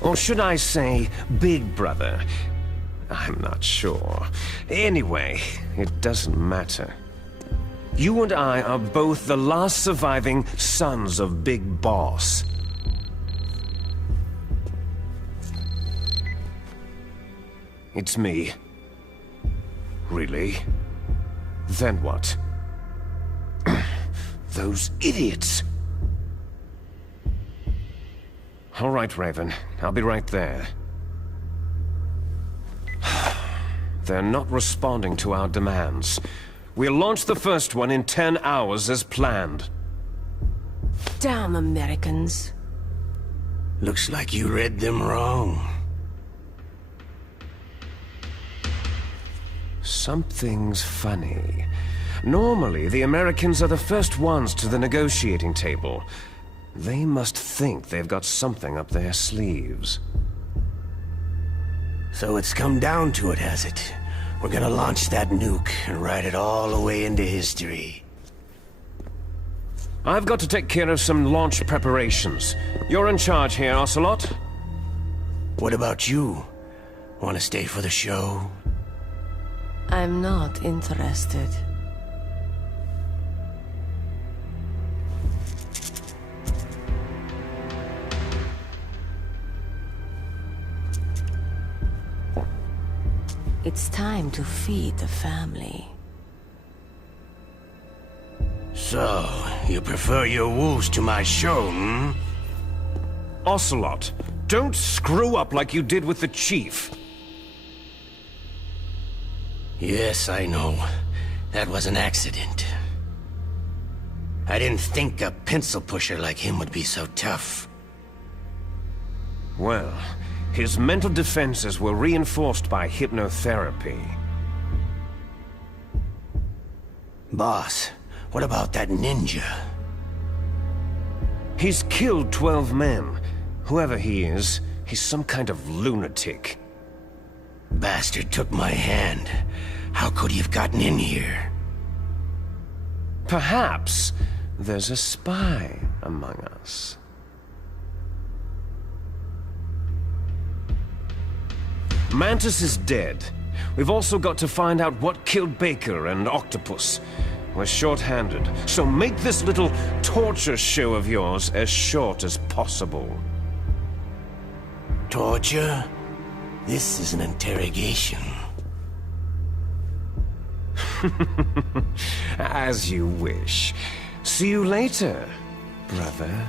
Or should I say, big brother? I'm not sure. Anyway, it doesn't matter. You and I are both the last surviving sons of Big Boss. It's me. Really? Then what? Those idiots! All right, Raven. I'll be right there. They're not responding to our demands. We'll launch the first one in 10 hours as planned. Damn Americans. Looks like you read them wrong. Something's funny. Normally, the Americans are the first ones to the negotiating table. They must think they've got something up their sleeves. So it's come down to it, has it? We're gonna launch that nuke and write it all away into history. I've got to take care of some launch preparations. You're in charge here, Ocelot. What about you? Want to stay for the show? I'm not interested. It's time to feed the family. So, you prefer your wolves to my show, hmm? Ocelot, don't screw up like you did with the Chief. Yes, I know. That was an accident. I didn't think a pencil pusher like him would be so tough. Well, his mental defenses were reinforced by hypnotherapy. Boss, what about that ninja? He's killed 12 men. Whoever he is, he's some kind of lunatic. Bastard took my hand. How could he have gotten in here? Perhaps there's a spy among us. Mantis is dead. We've also got to find out what killed Baker and Octopus. We're short-handed, so make this little torture show of yours as short as possible. Torture? This is an interrogation. As you wish. See you later, brother.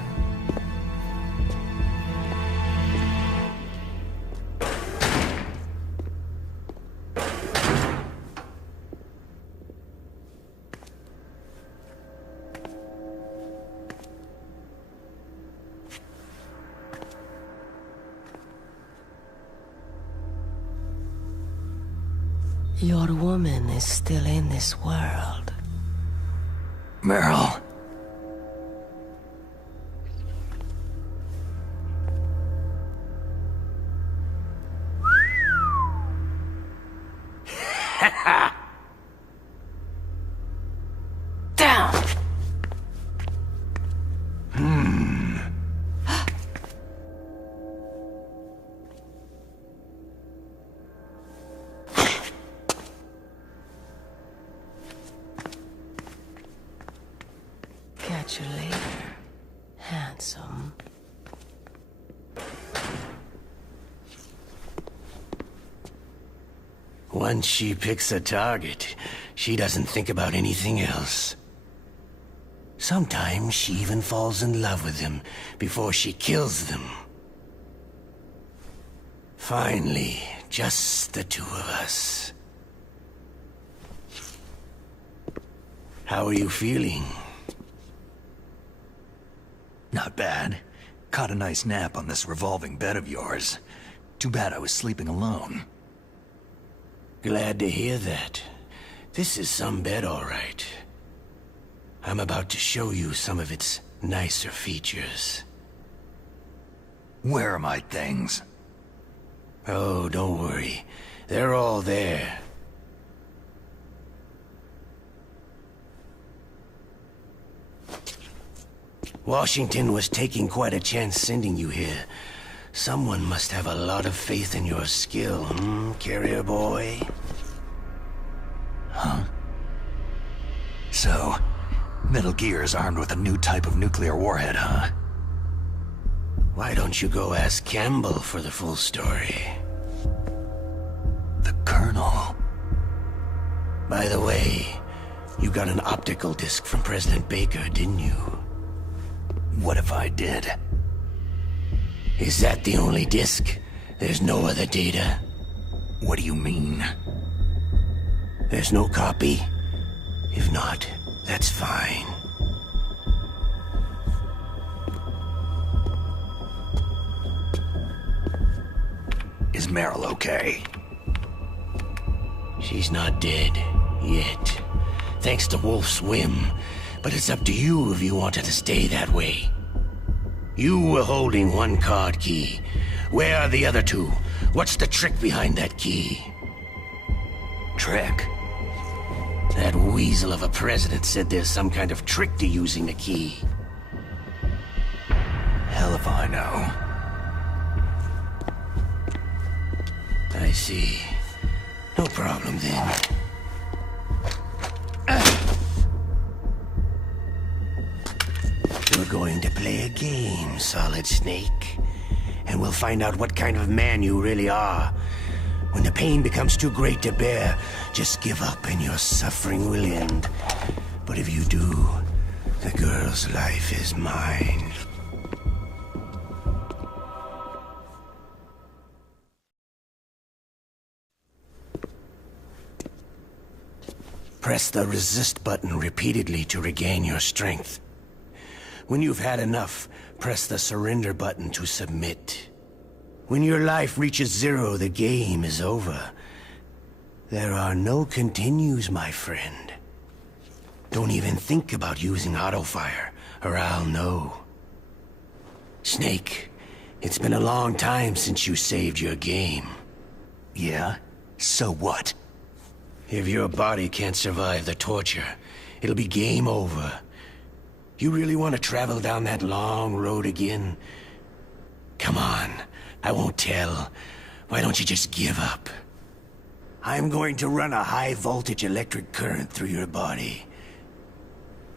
Your woman is still in this world. Meryl. Down! Catch you later, handsome. Once she picks a target, she doesn't think about anything else. Sometimes she even falls in love with them before she kills them. Finally, just the two of us. How are you feeling? Not bad. Caught a nice nap on this revolving bed of yours. Too bad I was sleeping alone. Glad to hear that. This is some bed, all right. I'm about to show you some of its nicer features. Where are my things? Oh, don't worry. They're all there. Washington was taking quite a chance sending you here. Someone must have a lot of faith in your skill, carrier boy? Huh? So, Metal Gear is armed with a new type of nuclear warhead, huh? Why don't you go ask Campbell for the full story? The Colonel. By the way, You got an optical disc from President Baker, didn't you? What if I did? Is that the only disc? There's no other data? What do you mean? There's no copy? If not, that's fine. Is Meryl okay? She's not dead, yet. Thanks to Wolf's whim. But it's up to you if you want her to stay that way. You were holding one card key. Where are the other two? What's the trick behind that key? Trick? That weasel of a president said there's some kind of trick to using the key. Hell if I know. I see. No problem then. We're going to play a game, Solid Snake. And we'll find out what kind of man you really are. When the pain becomes too great to bear, just give up and your suffering will end. But if you do, the girl's life is mine. Press the resist button repeatedly to regain your strength. When you've had enough, press the surrender button to submit. When your life reaches 0, the game is over. There are no continues, my friend. Don't even think about using auto-fire, or I'll know. Snake, it's been a long time since you saved your game. Yeah? So what? If your body can't survive the torture, it'll be game over. You really want to travel down that long road again? Come on, I won't tell. Why don't you just give up? I'm going to run a high-voltage electric current through your body.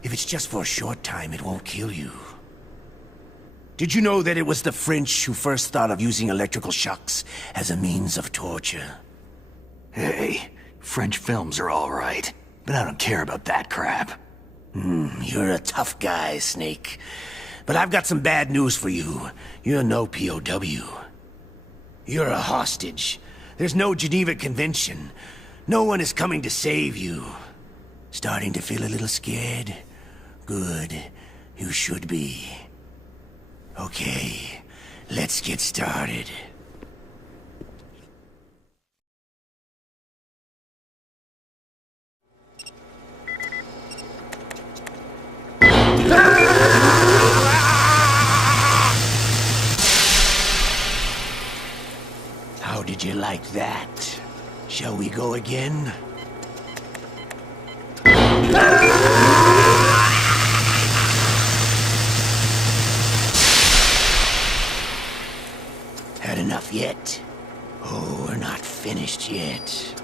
If it's just for a short time, it won't kill you. Did you know that it was the French who first thought of using electrical shocks as a means of torture? Hey, French films are all right, but I don't care about that crap. You're a tough guy, Snake. But I've got some bad news for you. You're no POW. You're a hostage. There's no Geneva Convention. No one is coming to save you. Starting to feel a little scared? Good. You should be. Okay, let's get started. How did you like that? Shall we go again? Had enough yet? Oh, we're not finished yet.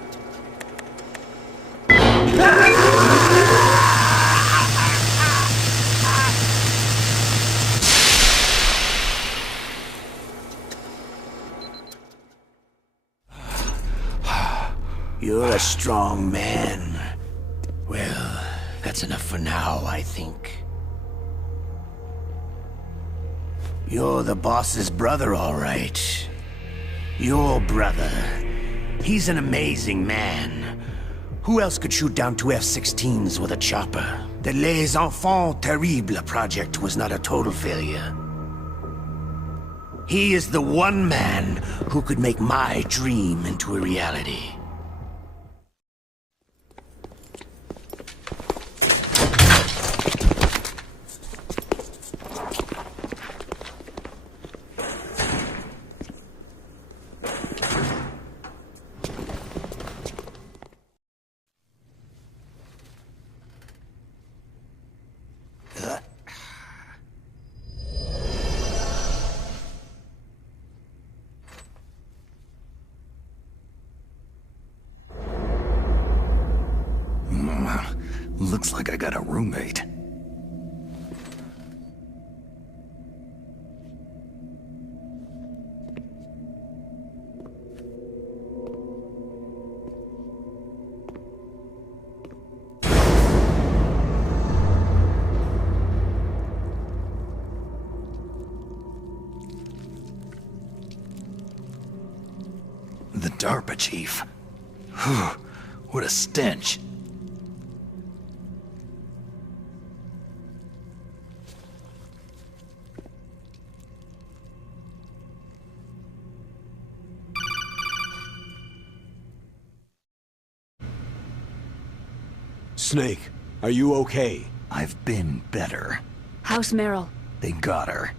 You're a strong man. Well, that's enough for now, I think. You're the boss's brother, all right. Your brother. He's an amazing man. Who else could shoot down 2 F-16s with a chopper? The Les Enfants Terribles project was not a total failure. He is the one man who could make my dream into a reality. Looks like I got a roommate. The DARPA chief. Whew, what a stench. Snake, are you okay? I've been better. How's Meryl? They got her.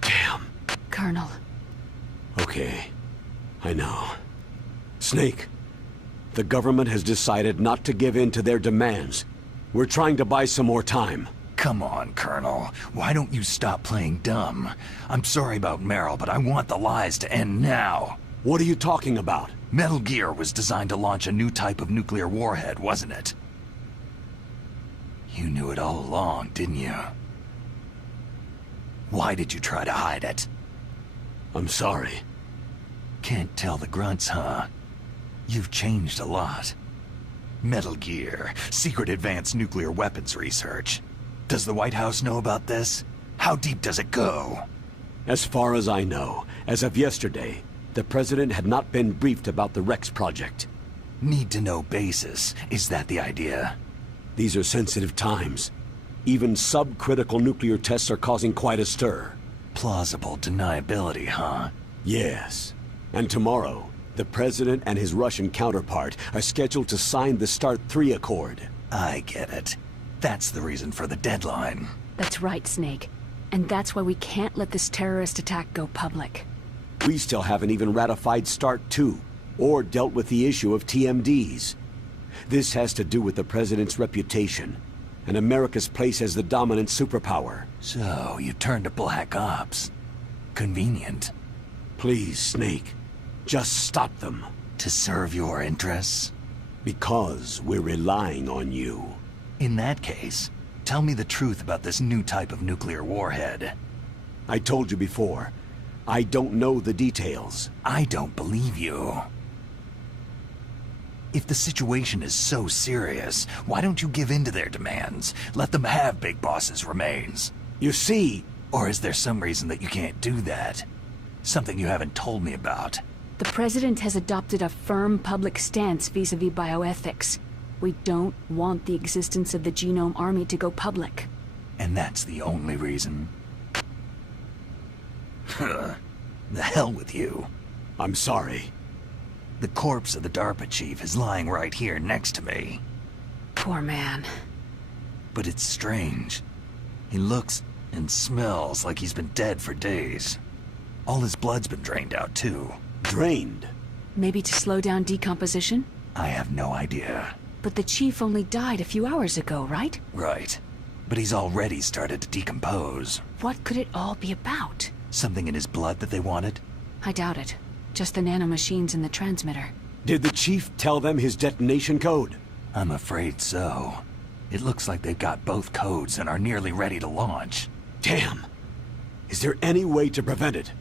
Damn. Colonel. Okay. I know. Snake, the government has decided not to give in to their demands. We're trying to buy some more time. Come on, Colonel. Why don't you stop playing dumb? I'm sorry about Meryl, but I want the lies to end now. What are you talking about? Metal Gear was designed to launch a new type of nuclear warhead, wasn't it? You knew it all along, didn't you? Why did you try to hide it? I'm sorry. Can't tell the grunts, huh? You've changed a lot. Metal Gear, secret advanced nuclear weapons research. Does the White House know about this? How deep does it go? As far as I know, as of yesterday, the President had not been briefed about the Rex project. Need-to-know basis. Is that the idea? These are sensitive times. Even subcritical nuclear tests are causing quite a stir. Plausible deniability, huh? Yes. And tomorrow, the President and his Russian counterpart are scheduled to sign the START 3 Accord. I get it. That's the reason for the deadline. That's right, Snake. And that's why we can't let this terrorist attack go public. We still haven't even ratified START 2, or dealt with the issue of TMDs. This has to do with the President's reputation, and America's place as the dominant superpower. So, you turned to Black Ops. Convenient. Please, Snake, just stop them. To serve your interests? Because we're relying on you. In that case, tell me the truth about this new type of nuclear warhead. I told you before, I don't know the details. I don't believe you. If the situation is so serious, why don't you give in to their demands? Let them have Big Boss's remains. You see... Or is there some reason that you can't do that? Something you haven't told me about. The President has adopted a firm public stance vis-à-vis bioethics. We don't want the existence of the Genome Army to go public. And that's the only reason? The hell with you. I'm sorry. The corpse of the DARPA chief is lying right here next to me. Poor man. But it's strange. He looks and smells like he's been dead for days. All his blood's been drained out, too. Drained? Maybe to slow down decomposition? I have no idea. But the chief only died a few hours ago, right? Right. But he's already started to decompose. What could it all be about? Something in his blood that they wanted? I doubt it. Just the nanomachines in the transmitter. Did the chief tell them his detonation code? I'm afraid so. It looks like they've got both codes and are nearly ready to launch. Damn! Is there any way to prevent it?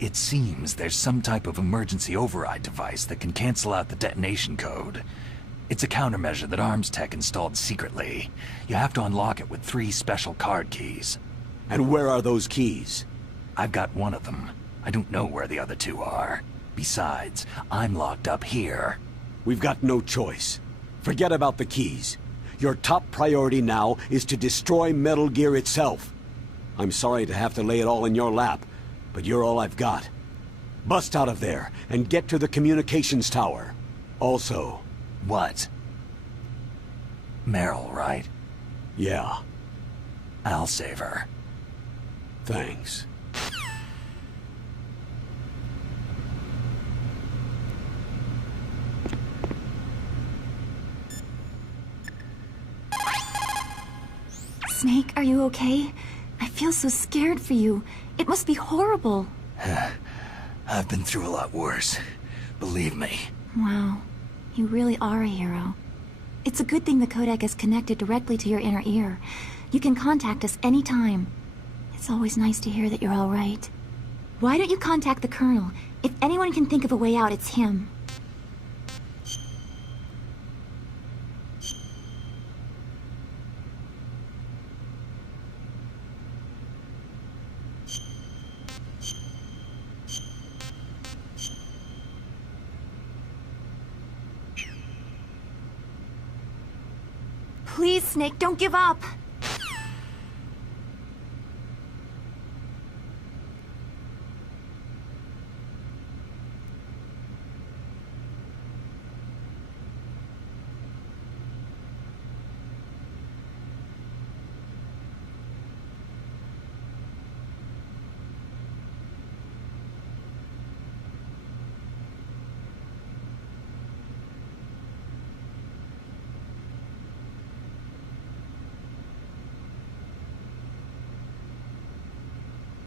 It seems there's some type of emergency override device that can cancel out the detonation code. It's a countermeasure that Arms Tech installed secretly. You have to unlock it with 3 special card keys. And where are those keys? I've got one of them. I don't know where the other 2 are. Besides, I'm locked up here. We've got no choice. Forget about the keys. Your top priority now is to destroy Metal Gear itself. I'm sorry to have to lay it all in your lap, but you're all I've got. Bust out of there and get to the communications tower. Also... What? Meryl, right? Yeah. I'll save her. Thanks. Snake, are you okay? I feel so scared for you. It must be horrible. I've been through a lot worse. Believe me. Wow. You really are a hero. It's a good thing the codec is connected directly to your inner ear. You can contact us anytime. It's always nice to hear that you're all right. Why don't you contact the Colonel? If anyone can think of a way out, it's him. Please, Snake, don't give up.